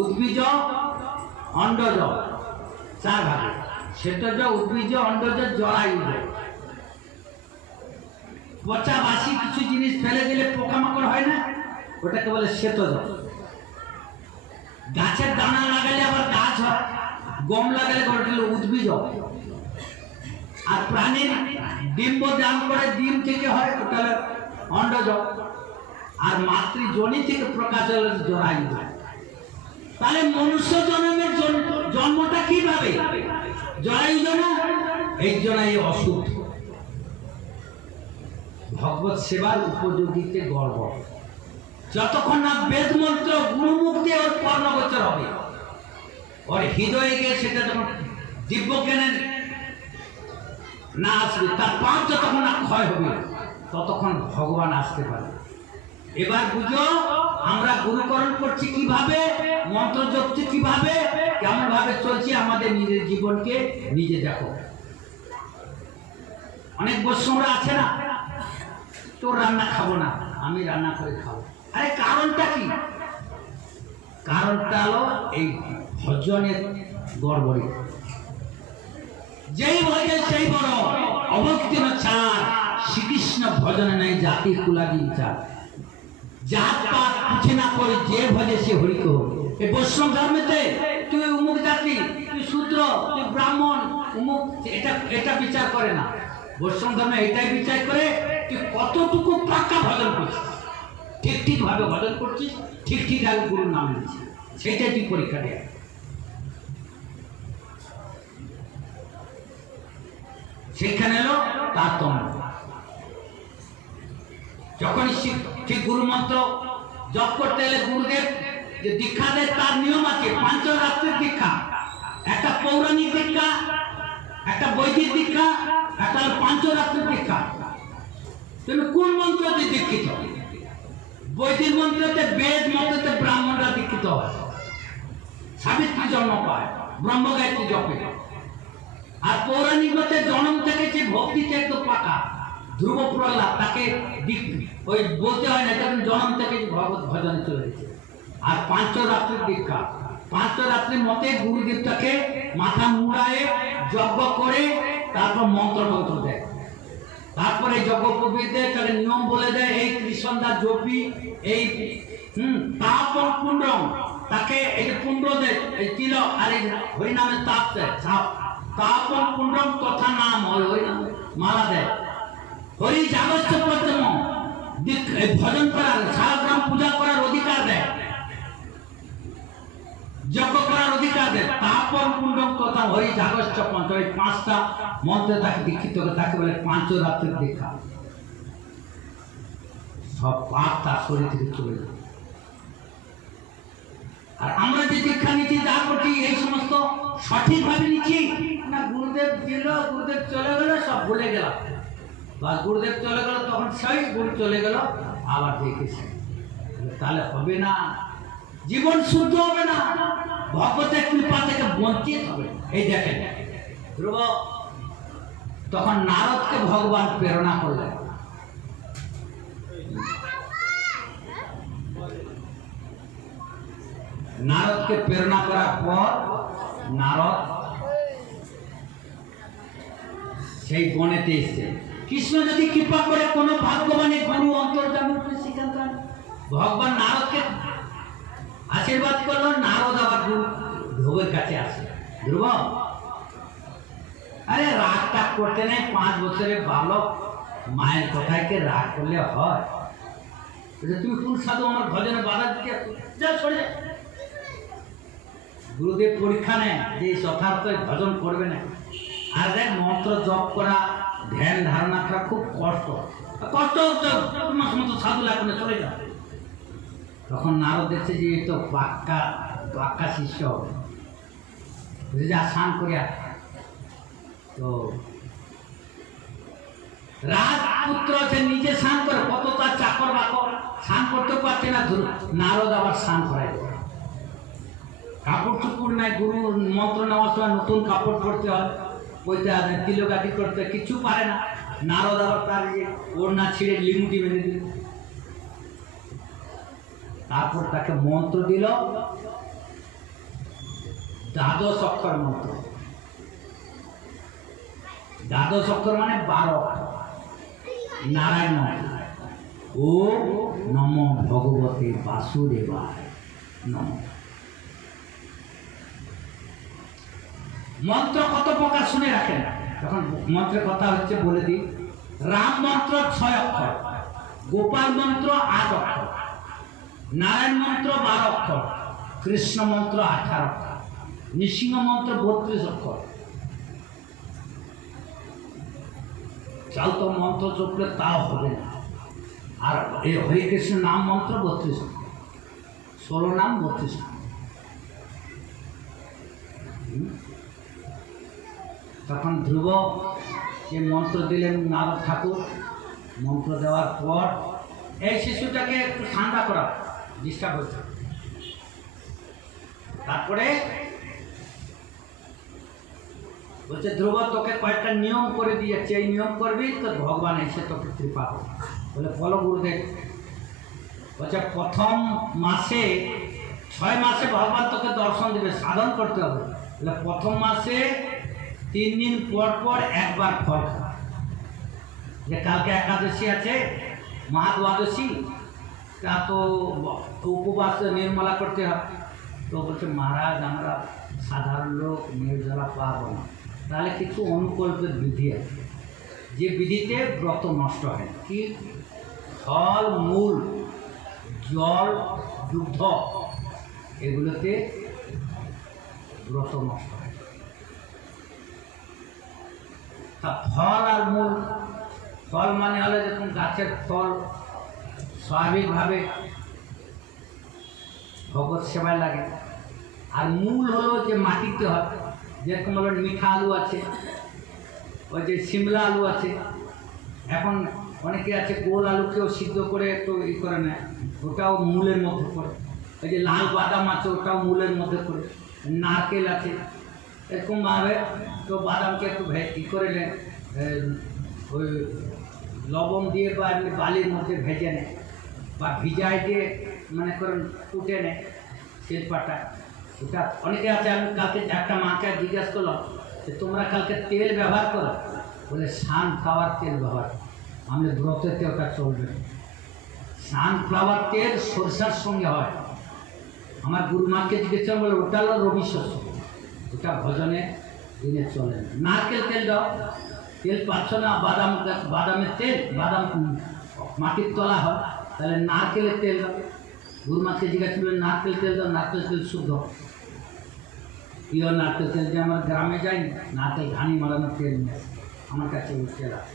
উদ্ভিজ, অন্ডজ, 4 ভাগে। শ্বেতজ, উদ্ভিজ, অন্ডজ, জরায়ুজ। পচা বাসি কিছু জিনিস ফেলে দিলে পোকামাকড় হয় না, ওটাকে বলে শ্বেতজ। গাছের দানা লাগালে আবার গাছ হয়, গম লাগালে ওটা হলো উদ্ভিজ। আর প্রাণীর ডিম্ব দান করে ডিম থেকে হয়, ওটা হলো অন্ডজ। আর মাতৃজনি থেকে প্রকাশ হলো জরায়ুজ। তাহলে মনুষ্য জন্মের জন্মটা কিভাবে? জরায়ুজ না, এই জন্য এই অশুদ্ধ। ভগবত সেবার উপযোগীতে গর্ব, যতক্ষণ না বেদ মন্ত্র গুরুমুক্তি ওর কর্ণগোচর হবে, ওর হৃদয়ে গিয়ে সেটা যখন দিব্য জ্ঞানের না আসবে, তার পাপ যতক্ষণ না ক্ষয় হবে, ততক্ষণ ভগবান আসতে পারে। এবার বুঝো আমরা গুরুকরণ করছি কিভাবে, মন্ত্র জপছি কিভাবে, কেমন ভাবে চলছি, আমাদের নিজের জীবনকে নিজে দেখো। অনেক বৈষ্ণবরা আছে না, তোর রান্না খাবো না, আমি রান্না করে খাবো। আরে কারণটা কি? কারণটা হলো এই ভজনের গড়বড়ি। যেই ভজে সেই বড়, অভক্তি না ছাড়, শ্রীকৃষ্ণ ভজনে নাই জাতি কুলাদি বিচার। জাত পাত কিছু না করে যে ভজে সে হরিক। এই বৈষ্ণব ধর্মেতে তুই উমুক জাতি, তুই শূদ্র, তুই ব্রাহ্মণ, উমুক, এটা বিচার করে না। বৈষ্ণব ধর্মে এটাই বিচার করে তুই কতটুকু পাক্কা ভজন করছিস, ঠিক ভাবে ভজন করছিস, ঠিক আগে গুরুর নাম নিচ্ছিস, সেটাই তুই পরীক্ষা দেয়। সেখানে এলো তারতম্য। যখনই ঠিক গুরু মন্ত্র জপ করতে এলে গুরুদেব যে দীক্ষা দেয় তার নিয়ম আছে। পাঞ্চরাত্রির দীক্ষা, একটা পৌরাণিক দীক্ষা, একটা বৈদিক দীক্ষা, একটা পাঞ্চরাত্রির দীক্ষা। তুমি কোন মন্ত্রতে দীক্ষিত? বৈদিক মন্ত্রতে বেদ মন্ত্রতে ব্রাহ্মণরা দীক্ষিত হয়, সাবিত্রী জন্ম পায় ব্রহ্ম গায়ত্রী জপে। আর পৌরাণিক মতে জন্ম থেকে যে ভক্তিতে একদম পাকা ধ্রুব প্রহ্লাদ, তাকে ওই বলতে হয় না, কারণ জন্ম থেকে ভগবত ভজনে চলে গেছে। আর পাঞ্চরাত্রির দীক্ষা, পাঞ্চরাত্রির মতে গুরুদেব তাকে মাথা মুড়ায় যজ্ঞ করে তারপর মন্ত্র মন্ত্র দেয়। তারপরে যজ্ঞোপবীতদের তাকে নিয়ম বলে দেয়, এই ত্রিসন্ধ্যা জপি, এই তাপন পুণ্ডম, তাকে এই যে পুণ্ড দেয়, এই তিলক আর এই হরিনামের তাপ দেয়, তাপন পুণ্ডম তথা নাম, ওই হরিনাম মালা দেয়। হরি জাগস্য পঞ্চম ভজন করার, শালগ্রাম পূজা করার অধিকার দেয়, যজ্ঞ করার অধিকার দেয়। তাপন পুণ্ডম তথা হরি জাগস্য পঞ্চম, এই 5টা মন্ত্রে তাকে দীক্ষিত করে, তাকে বলে পাঞ্চরাত্রির দীক্ষা। সব পাপ তার শরীর থেকে চলে যায়। আর আমরা যে দীক্ষা নিচ্ছি যা করছি, এই সমস্ত সঠিকভাবে নিচ্ছি না? গুরুদেব দিল, গুরুদেব চলে গেল, সব ভুলে গেলাম, বা গুরুদেব চলে গেল তখন সেই গুরু চলে গেল, আবার দেখেছি, তাহলে হবে না, জীবন শুদ্ধ হবে না, ভগবতের কৃপা থেকে বঞ্চিত হবে। এই দেখেন ধ্রুব তখন নারদকে ভগবান প্রেরণা করলেন। নারদকে প্রেরণা করার পর নারদ সেই বনেতে এসছে। কৃষ্ণ যদি কৃপা করে কোনো ভাগ্যবানের গুরু অন্তর্যামী শিখান, ভগবান নারদকে আশীর্বাদ করলো। নারদ আবার ধ্রুবের কাছে আসে, ধ্রুব আরে রাগ টাগ করতে নেই, 5 বছরের বালক, মায়ের কথায় কে রাগ করলে হয়? তুমি কোন সাধু আমার ভজনে বাধা দিতে যা, সরে। গুরুদেব পরীক্ষা নেয় যে যথার্থ ভজন করবে না। আর দেখ, মন্ত্র জপ করা, ধ্যান ধারণা করা খুব কষ্ট, তোমার মতো সাধু লাগবে, চলে যাও। তখন নারদ দেখছে যে এই তো পাক্কা শিষ্য হবে, যা স্নান করিয়া। তো রাজপুত্র আছে, নিজে স্নান করে, কত তার চাকর বাকর স্নান করতে পারছে না, নারদ আবার স্নান করাই দেয়। কাপড় চুপড় নাই, গুরু মন্ত্র নেওয়ার সময় নতুন কাপড় পরতে হয়, ওইটা তিলকাটি করতে কিছু পারে না। নারদ আবার তার ওড়না ছিঁড়ে লিমুটি বেঁধে দিল, তারপর তাকে মন্ত্র দিল, 12 অক্ষর মন্ত্র। 12 অক্ষর মানে 12 অক্ষর, নারায়ণ মন্ত্র। ও নমো ভগবতে বাসুদেবায় নমঃ। মন্ত্র কত প্রকার শুনে রাখেন। তখন মন্ত্রের কথা হচ্ছে বলে দিই। রাম মন্ত্র 6 অক্ষর, গোপাল মন্ত্র 8 অক্ষর, নারায়ণ মন্ত্র 12 অক্ষর, কৃষ্ণ মন্ত্র 18 অক্ষর, নৃসিংহ মন্ত্র 32 অক্ষর। চাও তো মন্ত্র চপলে তাও হবে না। আর এই হরে কৃষ্ণ নাম মন্ত্র 32 অক্ষর, 16 নাম 32 অক্ষর। তখন ধ্রুব যে মন্ত্র দিলেন নারদ ঠাকুর, মন্ত্র দেওয়ার পর এই শিশুটাকে একটু ঠান্ডা করা, ডিস্টার্ব হচ্ছে। তারপরে বলছে, ধ্রুব তোকে কয়েকটা নিয়ম করে দিয়েছে, এই নিয়ম করবি তো ভগবান এসে তোকে কৃপা করবে। বলে বলো গুরুদেব। বলছে, প্রথম মাসে 6 মাসে ভগবান তোকে দর্শন দেবে, সাধন করতে হবে। বলে প্রথম মাসে 3 দিন পর পর একবার ফল খা। যে কালকে একাদশী আছে, মহাদ্বাদশী, তা তো উপবাস নির্মলা করতে হবে। তো বলছে, মহারাজ আমরা সাধারণ লোক নির্জলা পারব না, তাহলে কিছু অনুকল্পের বিধি আছে, যে বিধিতে ব্রত নষ্ট হয়। কি? ফল মূল, জল, দুগ্ধ, এগুলোতে ব্রত নষ্ট হয়। তা ফল আর মূল, ফল মানে হলো যখন গাছের ফল স্বাভাবিকভাবে ভগবত সেবায় লাগে। আর মূল হলো যে মাটিতে হয়, যেরকম হলো মিঠা আলু আছে, ওই যে সিমলা আলু আছে, এখন অনেকে আছে গোল আলুকেও সিদ্ধ করে একটু ই করে নেয়, ওটাও মূলের মধ্যে পড়ে। ওই যে লাল বাদাম আছে, ওটাও মূলের মধ্যে পড়ে। নারকেল আছে, এরকমভাবে তো বাদামকে একটু ই করে নেয়, ওই লবণ দিয়ে বা এমনি বালির মধ্যে ভেজে নেয় বা ভিজায় দিয়ে মনে করেন কুটে নেয় শিল্পাটা। ওটা অনেকে আছে, আমি কালকে একটা মাকে জিজ্ঞাসা করলাম যে তোমরা কালকে তেল ব্যবহার করো, বলে সানফ্লাওয়ার তেল ব্যবহার। আমি ব্রতেতে ওটা চলবে। সানফ্লাওয়ার তেল সরষার সঙ্গে হয়। আমার গুরুমাকে জিজ্ঞেস বলে ওটা হলো রবি শস্য, ওটা ভজনে দিনে চলে না। নারকেল তেল দাও, তেল পাচ্ছ না, বাদামের তেল, বাদাম মাটির তলা হয়, তাহলে নারকেলের তেল দাও। গুরুমাকে জিজ্ঞাসা করলে নারকেল তেল দাও, নারকেল তেল শুদ্ধ প্রিয় নারকেল তেল। যে আমার গ্রামে যাই, নারকেল ঘানি মারানোর তেল নেই আমার কাছে, ওই তেল আছে।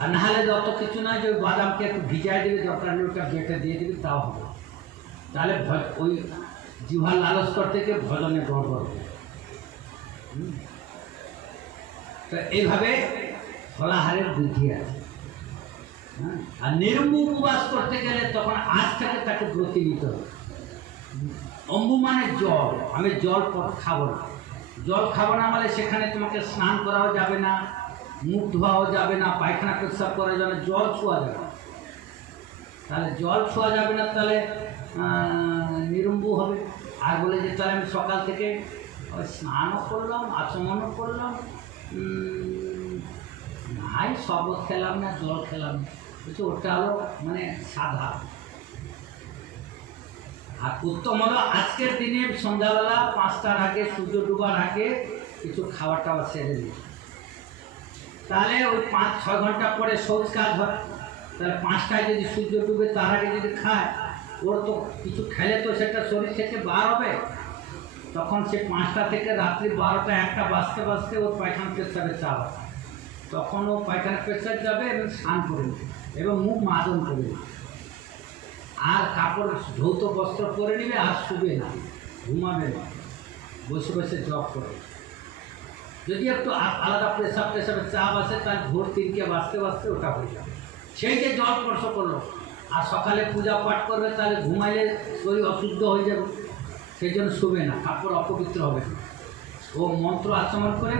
আর নাহলে যত কিছু নয় যে বাদামকে একটু ভিজাই দেবে, দরকার হলে ওটা বেটে দিয়ে দেবে, তাও হবে। তাহলে ওই জিহ্বার লালস করতে গিয়ে ভজনে গড়বড় হবে। তো এইভাবে ফলাহারের বৃদ্ধি আছে। আর নিরম্বু উপবাস করতে গেলে তখন আজ থেকে তাকে ব্রতী নিতে হবে। অম্বু মানে জল, আমি জল খাবো না। জল খাবো না মানে সেখানে তোমাকে স্নান করাও যাবে না, মুখ ধোয়াও যাবে না, পায়খানা পেশাব করার জন্য জল ছোঁয়া যাবে না। তাহলে জল ছোঁয়া যাবে না, তাহলে নিরম্বু হবে। আর বলে যে তাহলে আমি সকাল থেকে স্নানও করলাম, আচমনও করলাম, নাই শরবত খেলাম না, জল খেলাম না, কিছু ওটা হলো মানে সাদা। আর উত্তম হলো আজকের দিনে সন্ধ্যাবেলা 5টার আগে, সূর্য ডুবার আগে কিছু খাওয়া টাওয়া সেরে দিই। তাহলে ওই 5-6 ঘন্টা পরে শৌচ কাজ হয়। তাহলে 5টায় যদি সূর্য ডুবে তার আগে যদি খায়, ওর তো কিছু খেলে তো সেটা শরীর থেকে বার হবে। তখন সে 5টা থেকে রাত্রি 12টা 1টা বাজতে বাজতে ওর পায়খানা পেশাবের চাপ আছে। তখন ও পায়খানা পেশাব যাবে এবং স্নান করে নেবে এবং মুখ মাজন করে নেবে, আর কাপড় ধৌত বস্ত্র পরে নেবে, আর শুবে না, ঘুমাবে না, বসে বসে জব করে। যদি একটু আলাদা পেশাবের চাপ আসে, তার ভোর 3কে বাজতে বাজতে ওটা হয়ে যাবে। সেই যে জল স্পর্শ করলো আর সকালে পূজা পাঠ করবে, তাহলে ঘুমাইলে শরীর অশুদ্ধ হয়ে যাবে, সেই জন্য শুবে না, কাপড় অপবিত্র হবে না। ও মন্ত্র আচমন করে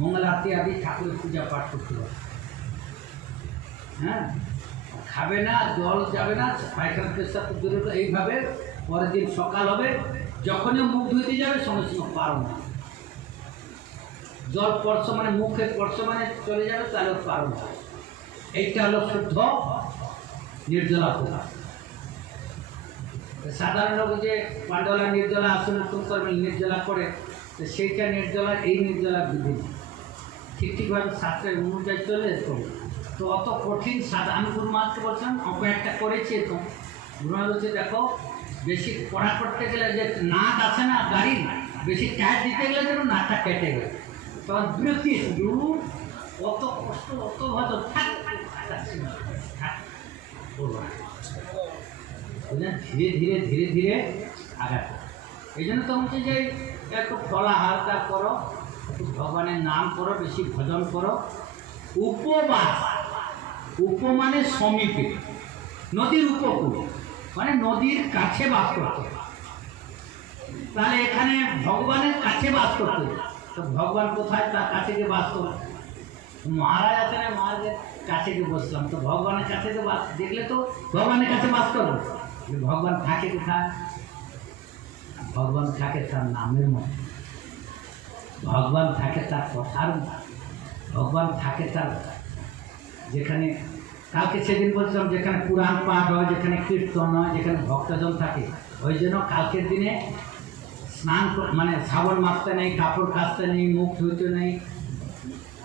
মঙ্গল আরতি আদি ঠাকুরের পূজা পাঠ করতে হবে। হ্যাঁ, খাবে না, জল যাবে না, পায়খানা পেশাব দূরে। এইভাবে পরের দিন সকাল হবে, যখনই মুখ ধুইতে যাবে সঙ্গে সঙ্গে পারো না, জল স্পর্শ মানে মুখে স্পর্শ মানে চলে যাবে, তাহলে পারো না। এইটা হলো শুদ্ধ নির্জলা পূজা। সাধারণ লোক যে পাণ্ডলা নির্জলা আসলে তুমি করবে নির্জলা করে, তো সেইটা নির্জলা, এই নির্জলা বিধি ঠিকভাবে শাস্ত্রের অনুযায়ী চলে যেত। তো অত কঠিন আমি গুরুমাকে বলছিলাম একটা করেছি এরকম। গুরুমা বলছে দেখো, বেশি পড়া করতে গেলে যে নাক আছে না গাড়ি, বেশি টায়ার দিতে গেলে যেন নাকটা কেটে গেলে তখন বিরক্তি দূর, অত কষ্ট, অত হয়তো ধীরে ধীরে ধীরে ধীরে আগাতে। এই জন্য তো হচ্ছে যে একটু ফলাহারটা করো, একটু ভগবানের নাম করো, বেশি ভজন করো। উপবাস, উপ মানে সমীপে, নদীর উপকূল মানে নদীর কাছে বাস করতে। তাহলে এখানে ভগবানের কাছে বাস করতে, তো ভগবান কোথায়, তার কাছে গিয়ে বাস করো। মহারাজ আছে না, মহারাজের কাছে গিয়ে বসলাম, তো ভগবানের কাছে তো বাস দেখলে তো ভগবানের কাছে বাস করবো। ভগবান থাকে কোথায়? ভগবান থাকে তার নামের মধ্যে, ভগবান থাকে তার কথার মধ্যে, ভগবান থাকে তার যেখানে, কালকে সেদিন বলছিলাম যেখানে পুরাণ পাঠ হয়, যেখানে কীর্তন হয়, যেখানে ভক্তজন থাকে। ওই জন্য কালকের দিনে স্নান মানে সাবন মাখতে নেই, কাপড় কাচতে নেই, মুখ ধুইতে নেই,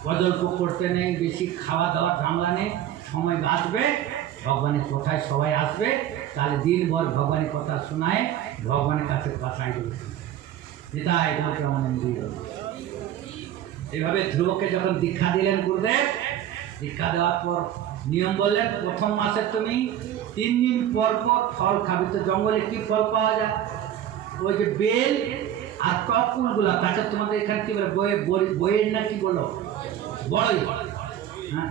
বদল্প করতে নেই, বেশি খাওয়া দাওয়ার ঝামেলা নেই। সময় বাঁচবে, ভগবানের কথায় সবাই আসবে, তাহলে দিনভর ভগবানের কথা শোনায়, ভগবানের কাছে বাসায় দেবে। যেটা এখানে আমাদের এইভাবে ধ্রুবকে যখন দীক্ষা দিলেন গুরুদেব, দীক্ষা দেওয়ার পর নিয়ম বললেন, প্রথম মাসে তুমি 3 দিন পর পর ফল খাবে। তো জঙ্গলে কি ফল পাওয়া যায়? ওই যে বেল আর টক ফুলগুলা, তাকে তোমাদের এখানে কি বলে, বইয়ের না কি বলো, বড়ই, হ্যাঁ,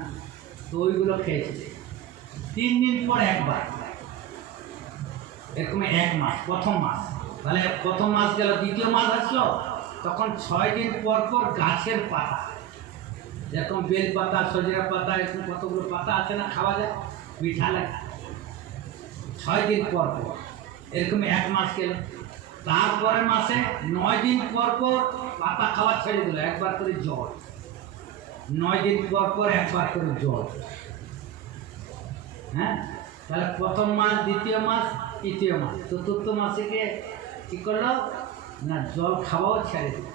তো ওইগুলো খেয়েছে। 3 দিন পর একবার, এরকম 1 মাস, প্রথম মাস, তাহলে প্রথম মাস গেল, দ্বিতীয় মাস আসলো, তখন 6 দিন পর পর গাছের পাতা, যেরকম বেল পাতা, সজনা পাতা, এরকম কতগুলো পাতা আছে না, খাওয়া যায়, মিঠা লাগে। 6 দিন পর পর, এরকম 1 মাস গেল। তারপরের মাসে 9 দিন পর পর পাতা খাওয়া ছেড়ে দিল, একবার করে জল, 9 দিন পর পর একবার করে জল। হ্যাঁ, তাহলে প্রথম মাস, দ্বিতীয় মাস, তৃতীয় মাস, চতুর্থ মাসে গিয়ে কি করলো না, জল খাওয়াও ছেড়ে দিল।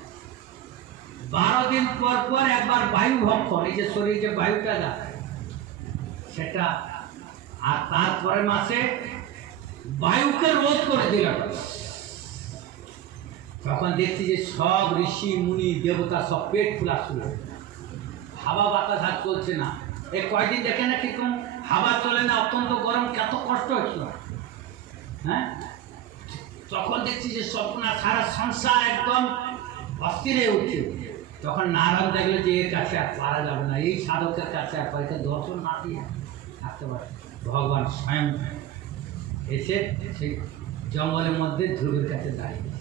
12 দিন পর পর একবার বায়ু ভক্ষণ, এই যে শরীরে যে বায়ুটা যায় সেটা, আর তারপরের মাসে বায়ুকে রোধ করে দিল। তখন দেখছি যে সব ঋষি মুনি দেবতা সব পেট খোলা শুরু, হাওয়া বাতাস আর চলছে না। এই কয়দিন দেখে না কিরকম হাওয়া চলে না, অত্যন্ত গরম, কত কষ্ট হচ্ছিল। হ্যাঁ, তখন দেখছি যে স্বপ্ন, সারা সংসার একদম অস্থির হয়ে উঠছে। তখন নারায়ণ দেখলো যে এর কাছে আর পারা যাবে না, এই সাধকের কাছে আর পারে দর্শন না দিয়ে থাকতে পারে। ভগবান স্বয়ং এসে সেই জঙ্গলের মধ্যে ধ্রুবের কাছে দাঁড়িয়ে।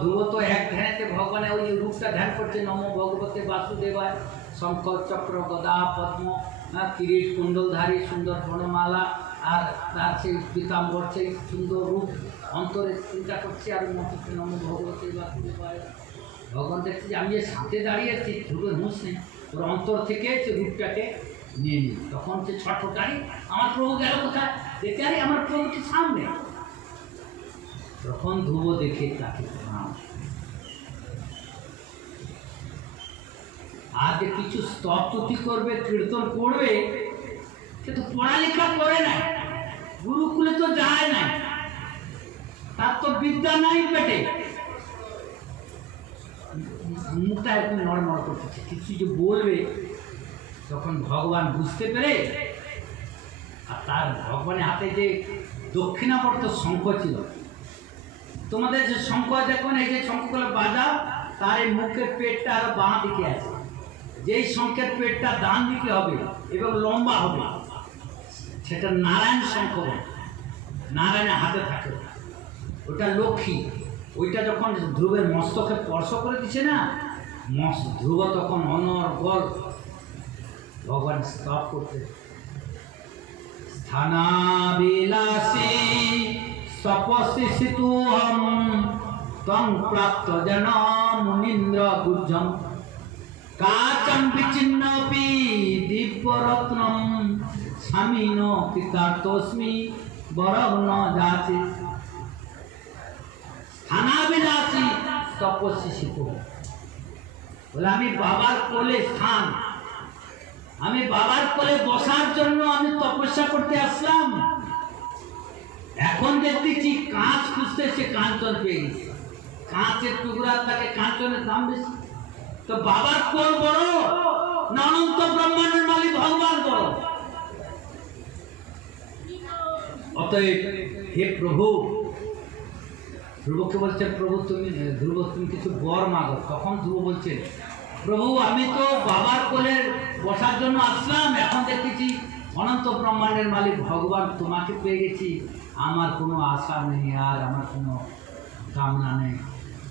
ধ্রুব তো এক ধ্যানেতে ভগবানের ওই রূপটা ধ্যান করছে, নমো ভগবতে বাসুদেবায়, শঙ্খ চক্র গদা পদ্ম, কিরিট কুণ্ডলধারী, সুন্দর বনমালা, আর তার সেই পীতাম্বর, সেই সুন্দর রূপ অন্তরে চিন্তা করছে, আর মতো নমো ভগবতে বাসুদেবায়। ভগবান দেখছে যে আমি যে সাথে দাঁড়িয়ে আছি, ধ্রুবের হুঁশ নেই, ওর অন্তর থেকে সে রূপটাকে নিয়ে নিই। তখন সে ছটফটারি, আমার প্রভু গেল কোথায়, দেখে আরে আমার প্রভু কি সামনে। তখন ধ্রুব দেখে তাকে প্রণাম। আর যে কিছু স্তবস্তুতি করবে, কীর্তন করবে, সে তো পড়ালেখা করে না, গুরুকুলে তো যায় না, তার তো বিদ্যা নাই পেটে। মুখটা একটু নড়মড় করতেছে, কিছু যে বলবে, তখন ভগবান বুঝতে পেরে, আর তার ভগবানের হাতে যে দক্ষিণাবর্ত শঙ্খ ছিল, তোমাদের যে শঙ্খ দেখুন, এই যে শঙ্খগুলো বাজাও, তার এই মুখের পেটটা আরো বাঁ দিকে আছে। যেই শঙ্খের পেটটা ডান দিকে হবে এবং লম্বা হবে, সেটা নারায়ণ শঙ্খ, নারায়ণের হাতে থাকে, ওটা লক্ষ্মী। ওইটা যখন ধ্রুবের মস্তকে স্পর্শ করে দিচ্ছে না, ধ্রুব তখন অনর্গল ভগবান স্তব করতে। স্থানাবিলাসী তপস্বিতুহম তং প্রাপ্ত জন মুনীন্দ্র গুজ্জম কাচম বিচ্ছিন্নপি দিব্যরত্নম স্বামীন কৃতার্থস্মি বরং ন যাচে। স্থানাবিলাসী তপস্বিতুহ বলে, আমি বাবার কোলে স্থান, আমি বাবার কোলে বসার জন্য আমি তপস্যা করতে আসলাম। এখন দেখতেছি কাঁচ খুঁজতে, সে কাঞ্চন পেয়ে গেছে, কাঁচের টুকরা থাকে, কাঞ্চনের দাম বেশি। তো বাবার কোল বড় না অনন্ত ব্রহ্মাণ্ডের মালিক ভগবান বড়? অতএব হে প্রভু, ধ্রুবকে বলছেন, প্রভু তুমি, ধ্রুব তুমি কিছু বর মাগো। তখন ধ্রুব বলছেন, প্রভু আমি তো বাবার কোলে বসার জন্য আসলাম, এখন দেখতেছি অনন্ত ব্রহ্মাণ্ডের মালিক ভগবান তোমাকে পেয়ে গেছি, আমার কোনো আশা নেই, আর আমার কোনো কামনা নেই।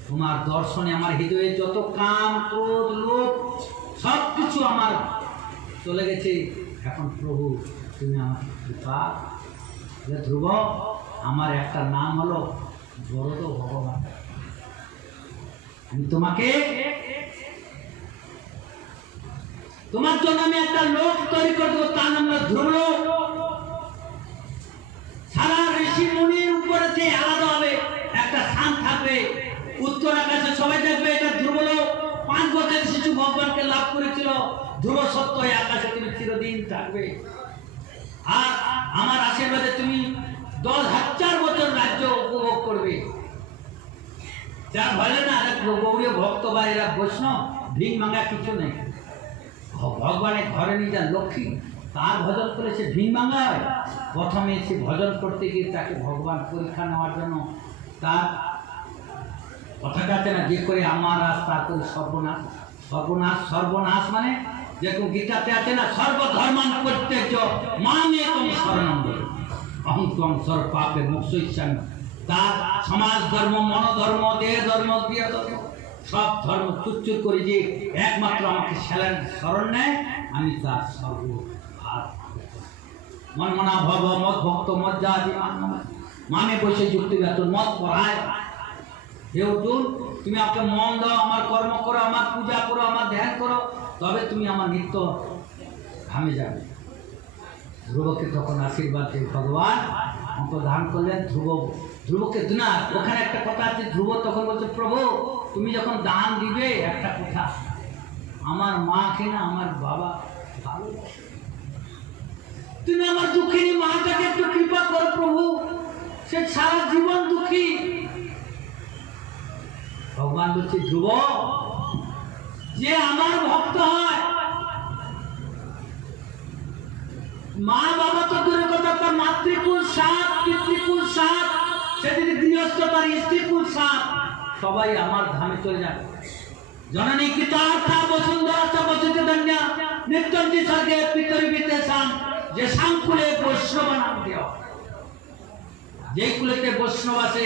তোমার দর্শনে আমার হৃদয়ে যত কাম, ক্রোধ, লোভ সব কিছু আমার চলে গেছে। এখন প্রভু তুমি আমার কৃপা। ধ্রুব, আমার একটা নাম হলো বরদ ভগবান, আমি তোমাকে, তোমার জন্য আমি একটা লোক তৈরি করে দেবো, তার নাম হলো ধ্রুবলোক। সারা ঋষি মুনির উপরে যে আলাদা হবে একটা স্থান থাকবে, উত্তর আকাশে সবাই দেখবে এটা ধ্রুবলোক। 5 বছরের শিশু ভগবানকে লাভ করেছিল, ধ্রুব সত্য এই আকাশে তুমি চিরদিন থাকবে। আর আমার আশীর্বাদে তুমি 10,000 বছর রাজ্য উপভোগ করবে। যার বলে না গৌরীয় ভক্ত বা এরা বৈষ্ণব, ভিন ভাঙা কিছু নেই, ভগবানের ঘরে নিয়ে যান লক্ষ্মী। তার ভজন করে সে ভিন ভাঙায়। প্রথমে সে ভজন করতে গিয়ে তাকে ভগবান পরীক্ষা নেওয়ার জন্য তার কথাটা আছে না, যে করে আমার আজ তার করে সর্বনাশ। সর্বনাশ, সর্বনাশ মানে যেরকম গীতাতে আছে না, সর্বধর্মান প্রত্যেক মানে কম শরণম বলে অহংকম সর্ব পাপে মোক্ষ ইচ্ছান। তার সমাজ ধর্ম, মনোধর্ম, দেহ ধর্ম, গৃহ ধর্ম সব ধর্ম চুরচুর করে যে একমাত্র আমাকে শরণ নেয়, আমি তার সর্বভাগ মন মনা ভব মত ভক্ত মজ্জা আদি মানে বসে যুক্তি বেতন মত পড়ায়। হে অর্জুন, তুমি আমাকে মন দাও, আমার কর্ম করো, আমার পূজা করো, আমার ধ্যান করো, তবে তুমি আমার নিত্য ধামে যাবে। ধ্রুবকে তখন আশীর্বাদ দিয়ে ভগবান অন্তর্ধান করলেন। ধ্রুবকে না, ওখানে একটা কথা আছে, ধ্রুব তখন বলছে, প্রভু তুমি যখন দান দিবে একটা কথা, আমার মাকে না আমার বাবা ভালো, তুমি আমার দুঃখিনী মাটাকে একটু কৃপা করো প্রভু, সে সারা জীবন দুঃখী। ভগবান বলছে, ধ্রুব যে আমার ভক্ত হয়, মা বাবা তো দূরের কথা, তার মাতৃকুল সাত, পিতৃকুল সাত, সে যদি গৃহস্থ তার স্ত্রীকুল সাত, সবাই আমার ধামে চলে যাবে। জননী কৃতার্থা বসুন্ধরা বসিতে ধন্যা নিত্যন্তি স্বর্গে পিতরি বিদ্বেষান। যে সাংকুলে বৈষ্ণব নাম দেওয়া, যেই কুলেতে বৈষ্ণব আছে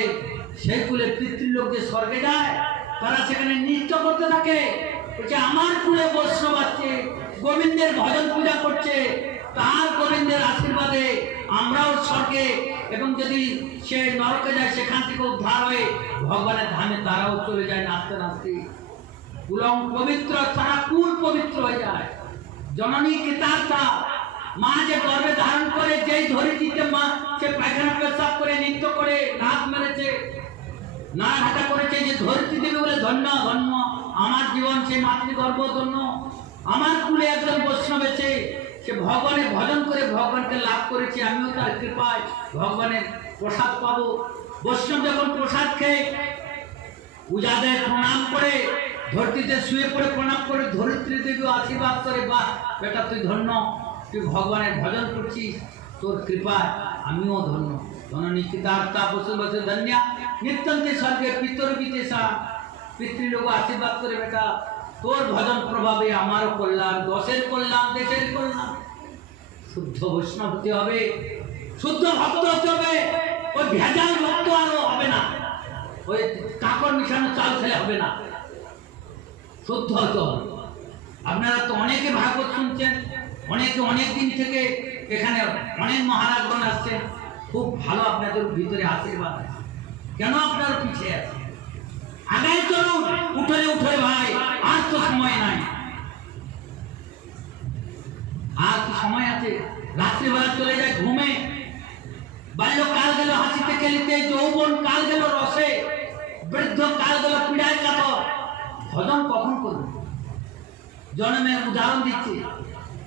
সেই কুলে পিতৃলোক যে স্বর্গে যায়, তারা সেখানে নৃত্য করতে থাকে। বলছে আমার কুলে বৈষ্ণব আছে, গোবিন্দের ভজন পূজা করছে, তার গোবিন্দের আশীর্বাদে আমরাও স্বর্গে, এবং যদি সে নরকে যায় সেখান থেকে উদ্ধার হয়ে ভগবানের ধামে তারাও চলে যায় নাচতে নাচতে। কুলং পবিত্র, তারা কুল পবিত্র হয়ে যায়। জননী কৃতার্থা, মা যে গর্ভে ধারণ করে, যেই ধরিত্রীতে মা সে পায়খানা পেশাব করে নৃত্য করে নাচ মেরেছে, না ঢাকা করেছে, যে ধরিত্রী দেবে বলে ধন্য ধন্য আমার জীবন, সে মাতৃগর্ভ ধন্য। আমার কুলে একজন বৈষ্ণব আছে, সে ভগবানের ভজন করে ভগবানকে লাভ করেছে, আমিও তার কৃপায় ভগবানের প্রসাদ পাবো। বৈষ্ণব যখন প্রসাদ খেয়ে পূজা দেয়, প্রণাম করে, ধরিত্রীতে শুয়ে পড়ে প্রণাম করে, ধরিত্রী দেবী আশীর্বাদ করে, বাহ বেটা তুই ধন্য, তুই ভগবানের ভজন করছিস, তোর কৃপায় আমিও ধন্য। জননী কৃতার্থা বসুন্ধরা ধন্যা নিত্যন্তে স্বর্গে পিতর বিদেশা। পিতৃলোক আশীর্বাদ করে, বেটা তোর ভজন প্রভাবে আমারও কল্যাণ, দশের কল্যাণ, দেশের কল্যাণ। শুদ্ধ বৈষ্ণব হতে হবে, শুদ্ধ ভক্ত হতে হবে। ওই ভেজাল ভক্ত আরো হবে না, ওই কাকড় মিশানো চাল খেলে হবে না, শুদ্ধ হতে হবে। আপনারা তো অনেকে ভাগবত শুনছেন, অনেকে অনেক দিন থেকে এখানে অনেক মহারাজগণ আসছেন, খুব ভালো, আপনাদের ভিতরে আশীর্বাদ আছে। কেন আপনারা পিছিয়ে আছেন? আগাই চলুন, উঠলে উঠলে ভাই, আর তো সময় নাই, আর কি সময় আছে? রাত্রিবেলা চলে যায় ঘুমে, বাল্যকাল গেল হাসিতে খেলিতে, যৌবন কাল গেল রসে, বৃদ্ধ কাল গেল পীড়ায় কাতর। ভজন কখন করবে? জন্মের উদাহরণ দিচ্ছি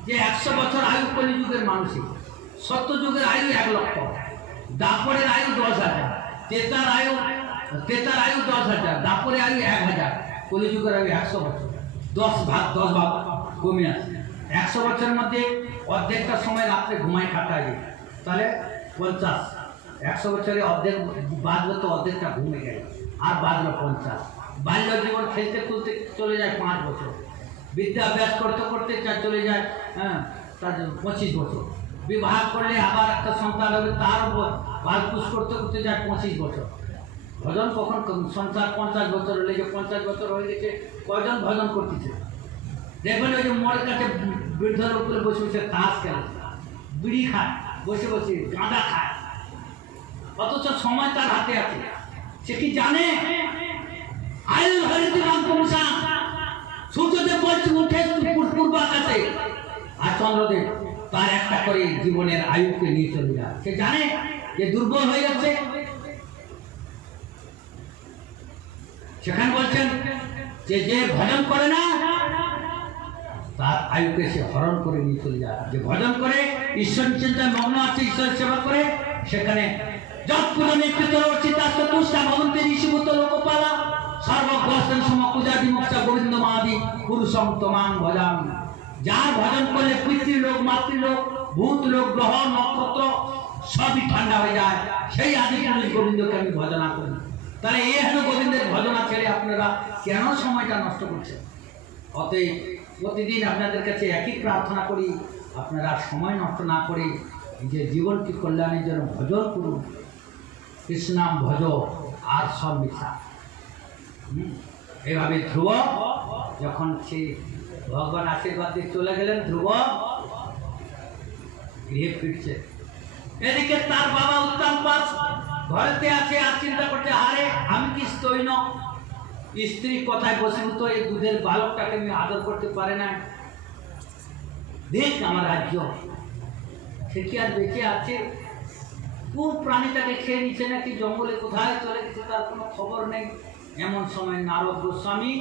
যে 100 বছর আয়ু কলিযুগের মানুষের, সত্যযুগের আয়ু 1 লক্ষ, দাপরের আয়ু 10,000, তেতার আয়ু 10,000, দাপরের আয়ু 1,000, কলিযুগের আয়ু 100 বছর। 10 ভাগ কমে আসে। 100 বছরের মধ্যে অর্ধেকটা সময় রাত্রে ঘুমায় কাটায়, তাহলে 50। 100 বছরে অর্ধেক বাঁচলো তো অর্ধেকটা ঘুমে গেল, আর বাঁচলো 50। বাল্য জীবন খেলতে খুলতে চলে যায় 5 বছর, বিদ্যাভ্যাস করতে করতে চলে যায় তার 25 বছর, বিবাহ করলে আবার একটা সন্তান হবে, তার উপর বালপুষ করতে করতে যায় 25 বছর। ভজন কখন? সংসার 50 বছর হলে, যে 50 বছর হয়ে গেছে, কয়জন ভজন করতেছে? দেখবেন ওই যে মোড়ের কাছে বৃদ্ধের উপরে বসে বসে তাস খেলে, বিড়ি খায়, বসে বসে গাঁদা খায়, অথচ সময় তার হাতে আছে। সে কি জানে? আয়ুর হরিতে রামপুরুষা, সূর্যদেব বলছে উঠে পূর্ব আকাশে, আর চন্দ্রদেব তার একটা করে জীবনের আয়ুকে নিয়ে চলে যায়। সে জানে যে দুর্বল হয়ে যাচ্ছে। সেখানে বলছেন যে যে ভজন করে না তার আয়ুকে সে হরণ করে নিয়ে চলে যায়। যে ভজন করে, ঈশ্বর চিন্তায় মগ্ন আছে, ঈশ্বর সেবা করে, সেখানে যৎপূরণে পিতরচিতাস্ত তুষ্টা ভবন্তে ঋষিভূত লোকপালা সর্বগ্রস্তেন সমপূজাদি মুক্তা গোবিন্দ মাদি পুরুষম তমাং ভজামি। যার ভজন করলে পিতৃলোক মাতৃলোক ভূত লোক গ্রহ নক্ষত্র সবই ঠান্ডা হয়ে যায়, সেই আদি পুরুষ গোবিন্দকে আমি ভজনা করি। তাহলে এই হলো গোবিন্দের ভজনা ছেড়ে আপনারা কেন সময়টা নষ্ট করছেন? অতএব প্রতিদিন আপনাদের কাছে একই প্রার্থনা করি, আপনারা সময় নষ্ট না করে নিজের জীবনকে কল্যাণের জন্য ভজন করুন। কৃষ্ণাম ভজ আর সব মিথ্যা। এইভাবে ধ্রুব যখন সে ভগবান আশীর্বাদ দিয়ে চলে গেলেন, ধ্রুব গৃহে ফিরছে। এদিকে তার বাবা উত্তানপাদ ঘরেতে আছে আর চিন্তা করছে, আরে আমি কি স্তৈন, স্ত্রী কথায় বসীভূত, এই দুধের বালকটাকে আমি আদর করতে পারে না, দেখ আমার রাজ্য, সে কি আর বেঁচে আছে? কোন প্রাণীটাকে খেয়ে নিচ্ছে নাকি, জঙ্গলে কোথায় চলে গেছে তার কোনো খবর নেই। এমন সময় নারদ গোস্বামী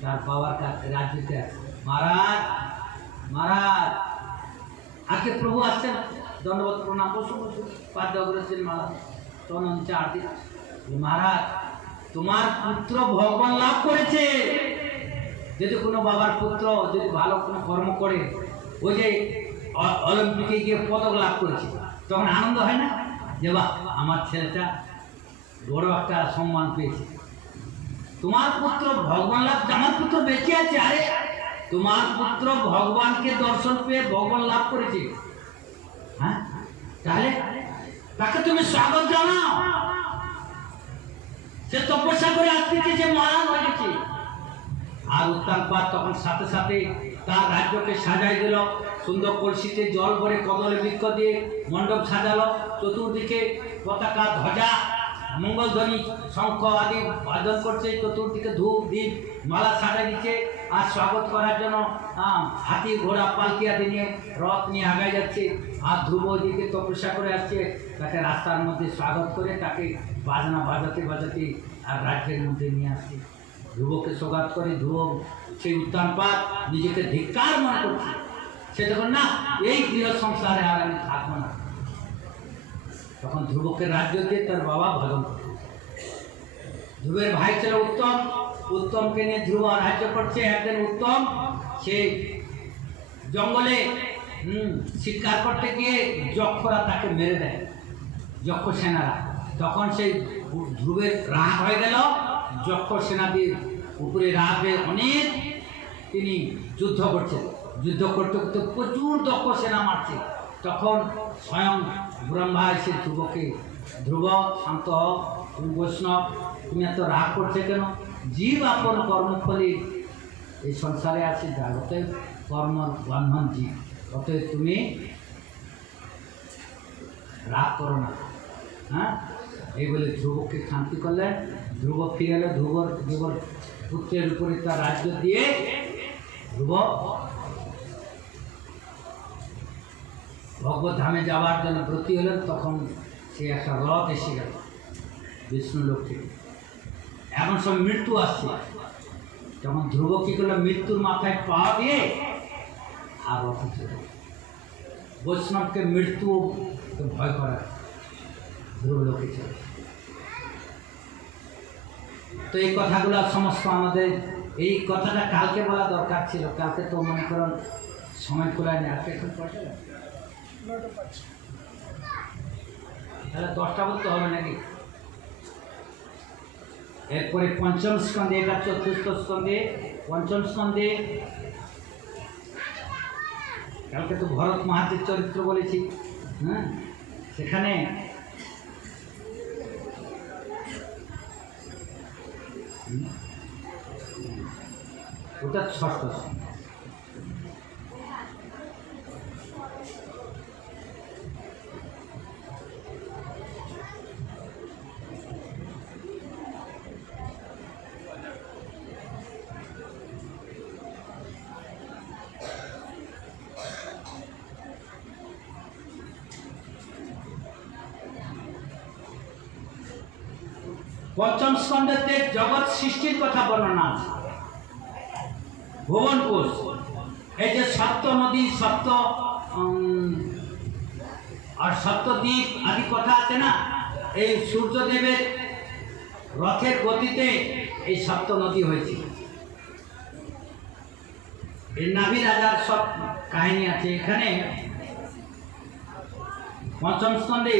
তার বাবার কাছে রাজ্যতে আছে। মহারাজ, মহারাজ, আজকে প্রভু আসছেন, দণ্ডবত প্রণাম, বসু বসু, পাদ্য অগ্রসেন মহারাজ, তখন চার দিন। মহারাজ, তোমার পুত্র ভগবান লাভ করেছে। যদি কোনো বাবার পুত্র যদি ভালো কোনো কর্ম করে, ওই যে অলিম্পিকে গিয়ে পদক লাভ করেছে, তখন আনন্দ হয় না যে বাহ আমার ছেলেটা বড় একটা সম্মান পেয়েছে। তোমার পুত্র ভগবান লাভ, আমার পুত্র বেঁচে আছে। আরে তোমার পুত্র ভগবানকে দর্শন পেয়ে ভগবান লাভ করেছে, হ্যাঁ, তাহলে তাকে তুমি স্বাগত জানাও। সে তপস্যা করে আসতেছে, যে মহান হয়ে গেছে। আর উত্তানপাদ তখন সাথে সাথে তার রাজ্যকে সাজাই দিল, সুন্দর কলসিতে জল ভরে কদলে বৃক্ষ দিয়ে মণ্ডপ সাজালো, চতুর্দিকে পতাকা ধ্বজা মঙ্গলধ্বনি শঙ্খ আদি বাদন করছে, চতুর্দিকে ধূপ দীপ মালা সাজাই দিচ্ছে। আর স্বাগত করার জন্য হাতি ঘোড়া পালকি আদি নিয়ে রথ নিয়ে আগায় যাচ্ছে। আর ধ্রুব দিকে তপস্যা করে আসছে, তাকে রাস্তার মধ্যে স্বাগত করে তাকে বাজনা বাজাতে বাজাতে আর রাজ্যের মধ্যে নিয়ে আসছে। ধ্রুবকে স্বাগত করে ধ্রুব সেই উত্তানপাদ নিজেকে ধিক্কার মনে করছে। সে তখন না, এই গৃহ সংসারে আর আমি থাকবো না। তখন ধ্রুবকে রাজ্য দিয়ে তার বাবা ভজন করছে। ধ্রুবের ভাই ছিল উত্তম, উত্তমকে নিয়ে ধ্রুব রাজ্য করছে। একদিন উত্তম সে জঙ্গলে শিকার করতে গিয়ে যক্ষরা তাকে মেরে দেয়, যক্ষ সেনারা। তখন সেই ধ্রুবের রাগ হয়ে গেল, যক্ষ সেনাদের উপরে রাগে অনেক তিনি যুদ্ধ করছেন। যুদ্ধ করতে করতে প্রচুর দক্ষ সেনা মারছে। তখন স্বয়ং ব্রহ্মা এসে ধ্রুবকে, ধ্রুব শান্ত হও, তুমি বৈষ্ণব, তুমি এত রাগ করছে কেন? জীব আপন কর্মফলে এই সংসারে আছে, জাগতে কর্ম বন্ধন জীব, অতএব তুমি রাগ করো না। হ্যাঁ, এই বলে ধ্রুবকে শান্তি করলেন। ধ্রুব ফিরে এলো, ধ্রুবর পুত্রের উপরে তার রাজ্য দিয়ে ধ্রুব ভগবত ধামে যাওয়ার জন্য ব্রতী হলেন। তখন সে একটা রথ এসে গেল বিষ্ণু লোক থেকে। এমন সব মৃত্যু আসছে। তখন ধ্রুব কি করলো, মৃত্যুর মাথায় পা দিয়ে আর রথ চলে। বৈষ্ণবকে মৃত্যু ভয় করা ধ্রুব লোকে চলে। তো এই কথাগুলো সমস্ত আমাদের, এই কথাটা কালকে বলা দরকার ছিল। কালকে তো মনে করুন সময় খোলায় নেই। আজকে এখন পয়সা তাহলে 10টা বলতে হবে নাকি? এরপরে পঞ্চম স্কন্ধে, এটা চতুর্থ স্কন্ধে, পঞ্চম স্কন্ধে কালকে তো ভরত মহারাজের চরিত্র বলেছি। হ্যাঁ, সেখানে ওটা ষষ্ঠ স্কন্ধ। পঞ্চম স্কন্ধেতে জগৎ সৃষ্টির কথা বর্ণনা আছে। ভুবন কোষ, এই যে সপ্ত নদী, সপ্ত আর সপ্তদ্বীপ আদি কথা আছে না, এই সূর্যদেবের রথের গতিতে এই সপ্ত নদী হয়েছে। এই নাভি রাজার সব কাহিনী আছে এখানে। পঞ্চম স্কন্ধে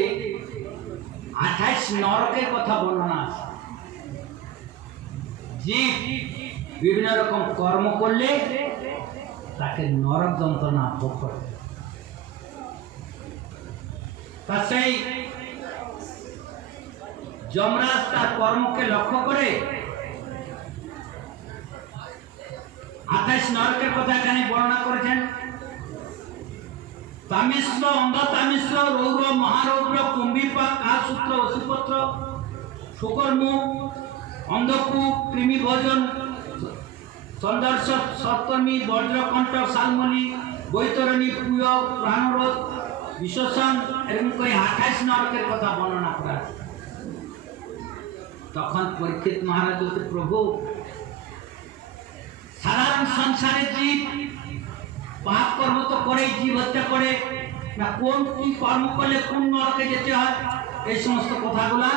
28 নরকের কথা বর্ণনা আছে। জীব বিভিন্ন রকম কর্ম করলে তাকে নরক যন্ত্রণা ভোগ করে। তা সেই যমরাজ তার কর্মকে লক্ষ্য করে 28 নরকের কথা এখানে বর্ণনা করেছেন। তামিশ্র, অন্ধ তামিশ্র, রৌর, মহারৌদ্র, কুম্ভীপাক, কালসূত্র, অসিপত্র, শুকর্ম, অন্ধকূপ, কৃমি ভোজন, সন্দর্শ, সৎকর্মী, বজ্রকণ্ঠক, শালমণি, বৈতরণী, পুয়, প্রাণরোধ, বিশ্বসন, এরকম করে 28 নরকের কথা বর্ণনা করা আছে। তখন পরীক্ষিত মহারাজ বলতে, প্রভু সাধারণ সংসারে জীব পাপ কর্ম তো করে, জীব হত্যা করে না, কোন কি কর্ম করলে কোন নরকে যেতে হয়, এই সমস্ত কথাগুলা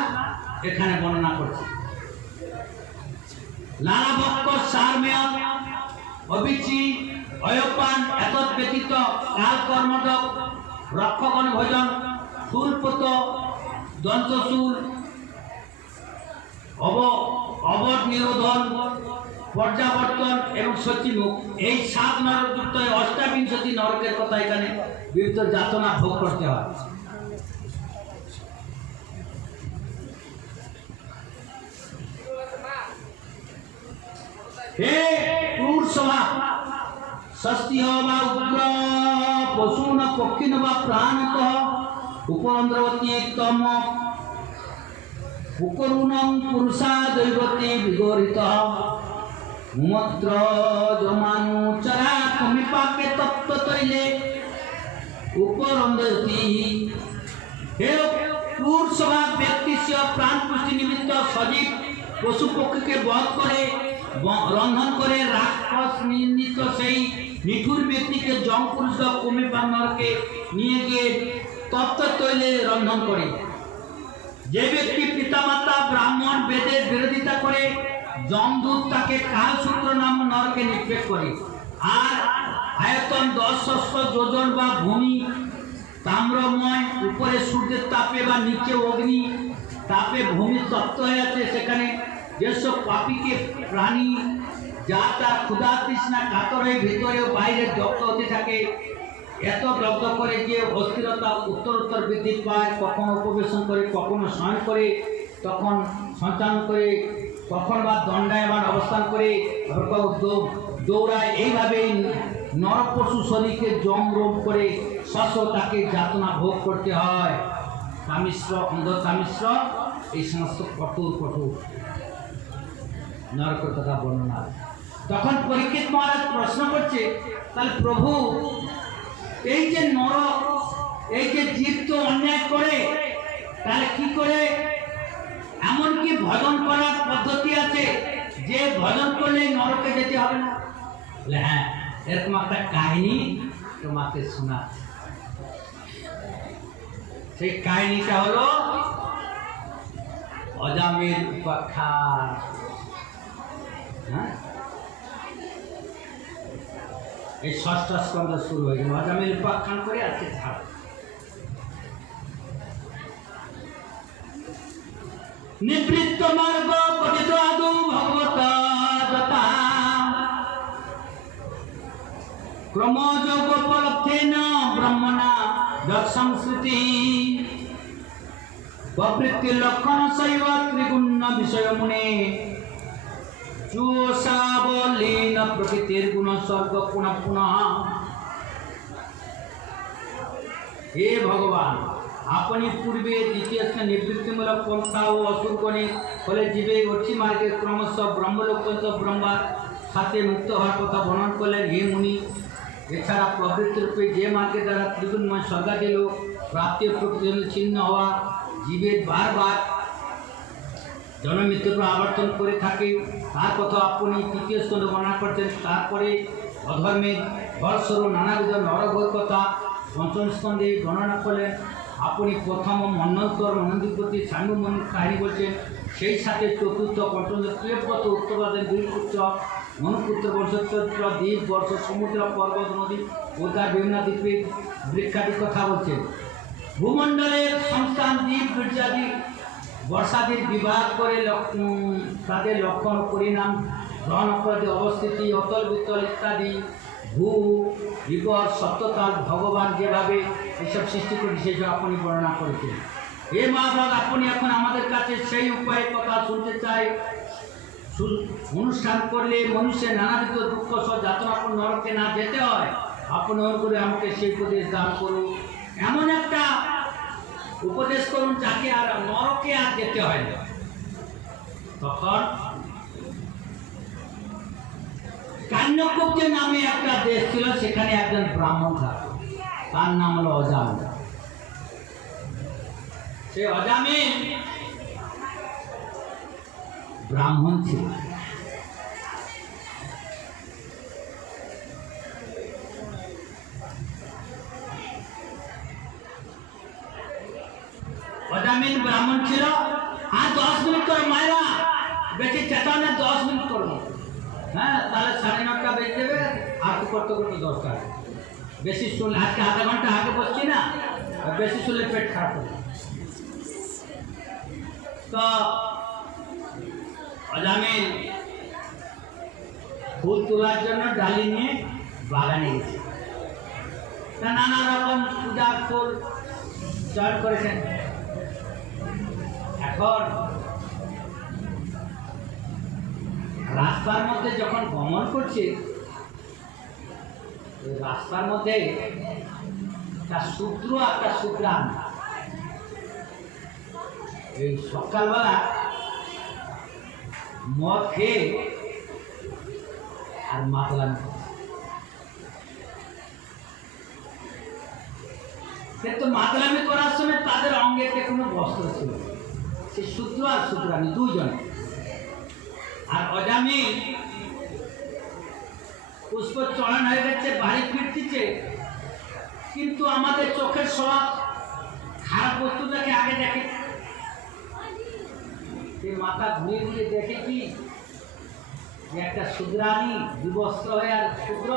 এখানে বর্ণনা করছে। লালা ভক্ত, সারমেয়, অবিচি, অয়পান, এতৎ ব্যতীত কাল কর্মদক, রক্ষগণ ভোজন, শুলপত, দন্তশূল, অবধ নিরোধন, পর্যাবর্তন এবং সচিমুখ, এই 7 নরকযুক্ত 28 নরকের কথা এখানে বিবিধ যাতনা ভোগ করতে হয়। হে ক্রূর স্বভাব, ষষ্ঠী বা উগ্র পশুন পক্ষিণ বা প্রাণত উপরন্দ্রবতী তম উপরুণং পুরুষা দৈবতী বিগরিত মূত্র জমানু চরা কমিপাকে তপ্ত তৈলে উপরন্দ্রবতী। হে ক্রূর স্বভাব ব্যক্তি সে প্রাণ পুষ্টি নিমিত্ত সজীব পশু পক্ষীকে বধ করে রন্ধন করে রাক্ষস নির্মিত সেই নিঠুর ব্যক্তিকে যম পুরুষ কমিপাক নরকে নিয়ে গিয়ে তপ্ত তৈলে রন্ধন করে। যে ব্যক্তি পিতামাতা ব্রাহ্মণ বেদের বিরোধিতা করে যমদূত তাকে কালসূত্র নাম নরকে নিক্ষেপ করে। আর আয়তন 10 যোজন বা ভূমি তাম্রময়, উপরে সূর্যের তাপে বা নিচে অগ্নি তাপে ভূমি তপ্ত হয়ে আছে, সেখানে যেসব পাপীকে প্রাণী যা তার ক্ষুধা তৃষ্ণা কাতর হয়ে ভিতরে ও বাইরে দগ্ধ হতে থাকে, এত দগ্ধ করে যে অস্থিরতা উত্তরোত্তর বৃদ্ধি পায়, কখনো উপবেশন করে, কখনো শয়ন করে, তখন সঞ্চালন করে, কখন বা দণ্ডায়মান অবস্থান করে, দৌড়ায়, এইভাবেই নরপশু শরীরকে জম রোগ করে শস্য তাকে যাতনা ভোগ করতে হয়। তামিশ্র, অন্ধ তামিশ্র, এই সমস্ত কঠোর কঠোর নরকের কথা বর্ণনা। তখন পরীক্ষিত মহারাজ প্রশ্ন করছে, তাহলে প্রভু এই যে নরক, এই যে জীব তো অন্যায় করে, তাহলে কি করে, এমন কি ভজন করার পদ্ধতি আছে যে ভজন করলে নরকে যেতে হবে না? বলে হ্যাঁ, এরকম একটা কাহিনী তোমাকে শোনা। সেই কাহিনীটা হলো অজামিল উপাখ্যান। হ্যাঁ, এই 6ষ্ঠ স্কন্ধ শুরু হয়ে গেল, অজামিল উপাখ্যান করে আজকে ছাড়। নিবৃত্ত মার্গ পঠিত আদৌ ভগবত যথা ক্রমযোগোপলব্ধেন ব্রহ্মণা দর্শনশ্রুতি প্রবৃত্তি লক্ষণ শৈব ত্রিগুণ বিষয় মুনে চুষাবলীন প্রকৃতির গুণ স্বর্গ পুনঃ পুনঃ। হে ভগবান, আপনি পূর্বে দ্বিতীয় নিবৃত্তিমূলক পন্থা ও অসুরগণের ফলে জীবে অর্চি মার্গে ক্রমশ ব্রহ্মলোক ব্রহ্মার সাথে মুক্ত হওয়ার কথা বর্ণন করলেন। হে মুনি, এছাড়া প্রবৃত্তিরূপে যে মার্গের দ্বারা ত্রিগুণময় স্বর্গাদিল প্রাপ্তির প্রকৃতি ছিন্ন হওয়া জীবের বারবার জন্মমৃত্যুকে আবর্তন করে থাকে, তার কথা আপনি তৃতীয় স্কন্ধে বর্ণনা করছেন। তারপরে অধর্মের ফলস্বরূপ নানাবিধ নরকর কথা পঞ্চম স্কন্ধে বর্ণনা করলেন। আপনি প্রথম মন্বন্তর মনন্দীপতি সান্ডুমন কাহিনী বলছেন, সেই সাথে চতুর্থ পঞ্চম প্রিয়ব্রত উত্তরবাদের 2 পুত্র মনুপুত্র বর্ষচৈত্র দ্বীপ বর্ষ সমুদ্র পর্বত নদী ও তার বিভিন্ন দ্বীপের বৃক্ষাদির কথা বলছে। ভূমণ্ডলের সংস্থান দ্বীপ বীর্যাদি বর্ষাদির বিভাগ করে তাদের লক্ষণ ও পরিণাম গ্রহণ অপরাধী অবস্থিতি অতল বিতল ইত্যাদি ভূ বিপদ সত্যতাল ভগবান যেভাবে এসব সৃষ্টি করে সেসব আপনি বর্ণনা করেছেন। হে মহাভাগ, আপনি এখন আমাদের কাছে সেই উপায়ের কথা শুনতে চাই। অনুষ্ঠান করলে মানুষের নানাবিধ দুঃখ সহ যাতনাপূর্ণ নরকে না যেতে হয়, আপনি অনু করে আমাকে সেই উপদেশ দান করুন। এমন একটা উপদেশ করুন যাকে আর নরকে আর যেতে হয় না। তখন কান্যকুব্জ নামে একটা দেশ ছিল, সেখানে একজন ব্রাহ্মণ থাকত, তার নাম হলো অজামিল। সে অজামিল ব্রাহ্মণ ছিল। অজামিল ব্রাহ্মণ ছিল। আর 10 মিনিট করে মায়েরা বেশি চেতানে 10 মিনিট করবো, হ্যাঁ, তাহলে 9:30 বেজে দেবে। আর তো করতে করতে 10টা, বেশি শুনলে আজকে আধা ঘন্টা আগে বসছি না, বেশি শুনলে পেট খারাপ হবে। তো অজামিল ফুল তোলার জন্য ডালি নিয়ে বাগানে গেছে। তা নানা রকম পূজার ফুল চয়ন করেছেন। এখন রাস্তার মধ্যে যখন ভ্রমণ করছে, রাস্তার মধ্যে একটা শূদ্র একটা শূদ্রান এই সকালবেলা মদ খেয়ে আর মাতলামি করছে। কিন্তু মাতলামি করার সময় তাদের অঙ্গেতে কোনো বস্ত্র ছিল, সে শূদ্র আর শূদ্রানী দুজন। আর অজামিল পুষ্প চয়ন হয়ে গেছে, বাড়ি ফিরতেছে, কিন্তু আমাদের চোখের স্বভাব খারাপ বস্তুটাকে আগে দেখে। মাথা ঘুরিয়ে ঘুরিয়ে দেখে কি যে একটা শূদ্রানী বিবস্ত্র হয়ে আর শূদ্র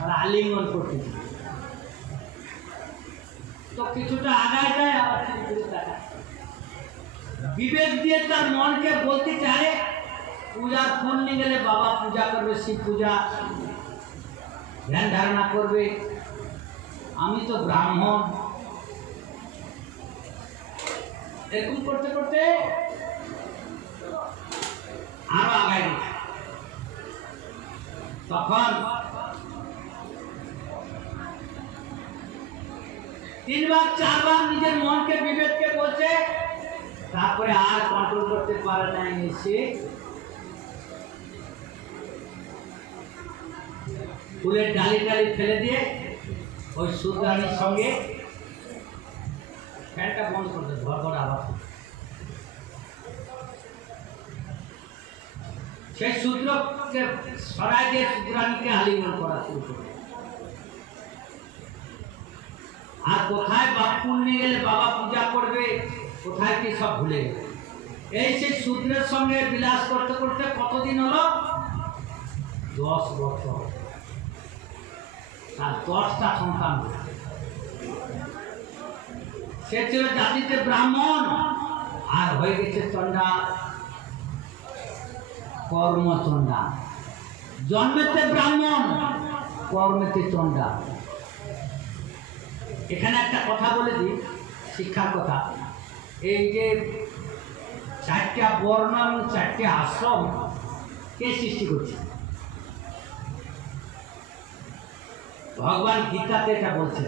আর আলিঙ্গন করতেছে। তো কিছুটা আগায় যায়, আবার ঘুরে তাকায়। বিবেক দিয়ে তার মনকে বলতে চায় পূজার ফোন নিয়ে গেলে বাবা পূজা করবে, শিব পূজা ধ্যান ধারণা করবে, আমি তো ব্রাহ্মণ। এরকম করতে করতে আরো আগায় গেছে। তখন 3 বার 4 বার নিজের মনকে বিবেককে বলছে, তারপরে আর কন্ট্রোল করতে পারে না, এসে ফুলের ডালি ডালি ফেলে দিয়ে ওই শূদ্রানীর সঙ্গে ফ্যানটা বন্ধ করতে ঘর ঘর আওয়াজ। সেই শূদ্রকে সরাই দিয়ে শূদ্রানীকে আলিঙ্গন করা শুরু করে। আর কোথায় বাপু নিয়ে গেলে বাবা পূজা করবে, কোথায় কি সব ভুলে গেছে। এই সেই শূদ্রের সঙ্গে বিলাস করতে করতে কতদিন হলো? 10 বছর। আর 10টা সন্তান। সে ছিল জাতিতে ব্রাহ্মণ, আর হয়ে গেছে চন্ডা, কর্মচন্ডা। জন্মেতে ব্রাহ্মণ, কর্মেতে চন্ডা। এখানে একটা কথা বলে দিই, শিক্ষার কথা। এই যে 4টা বর্ণ এবং 4টে আশ্রম কে সৃষ্টি করছে? ভগবান গীতাতে এটা বলছে।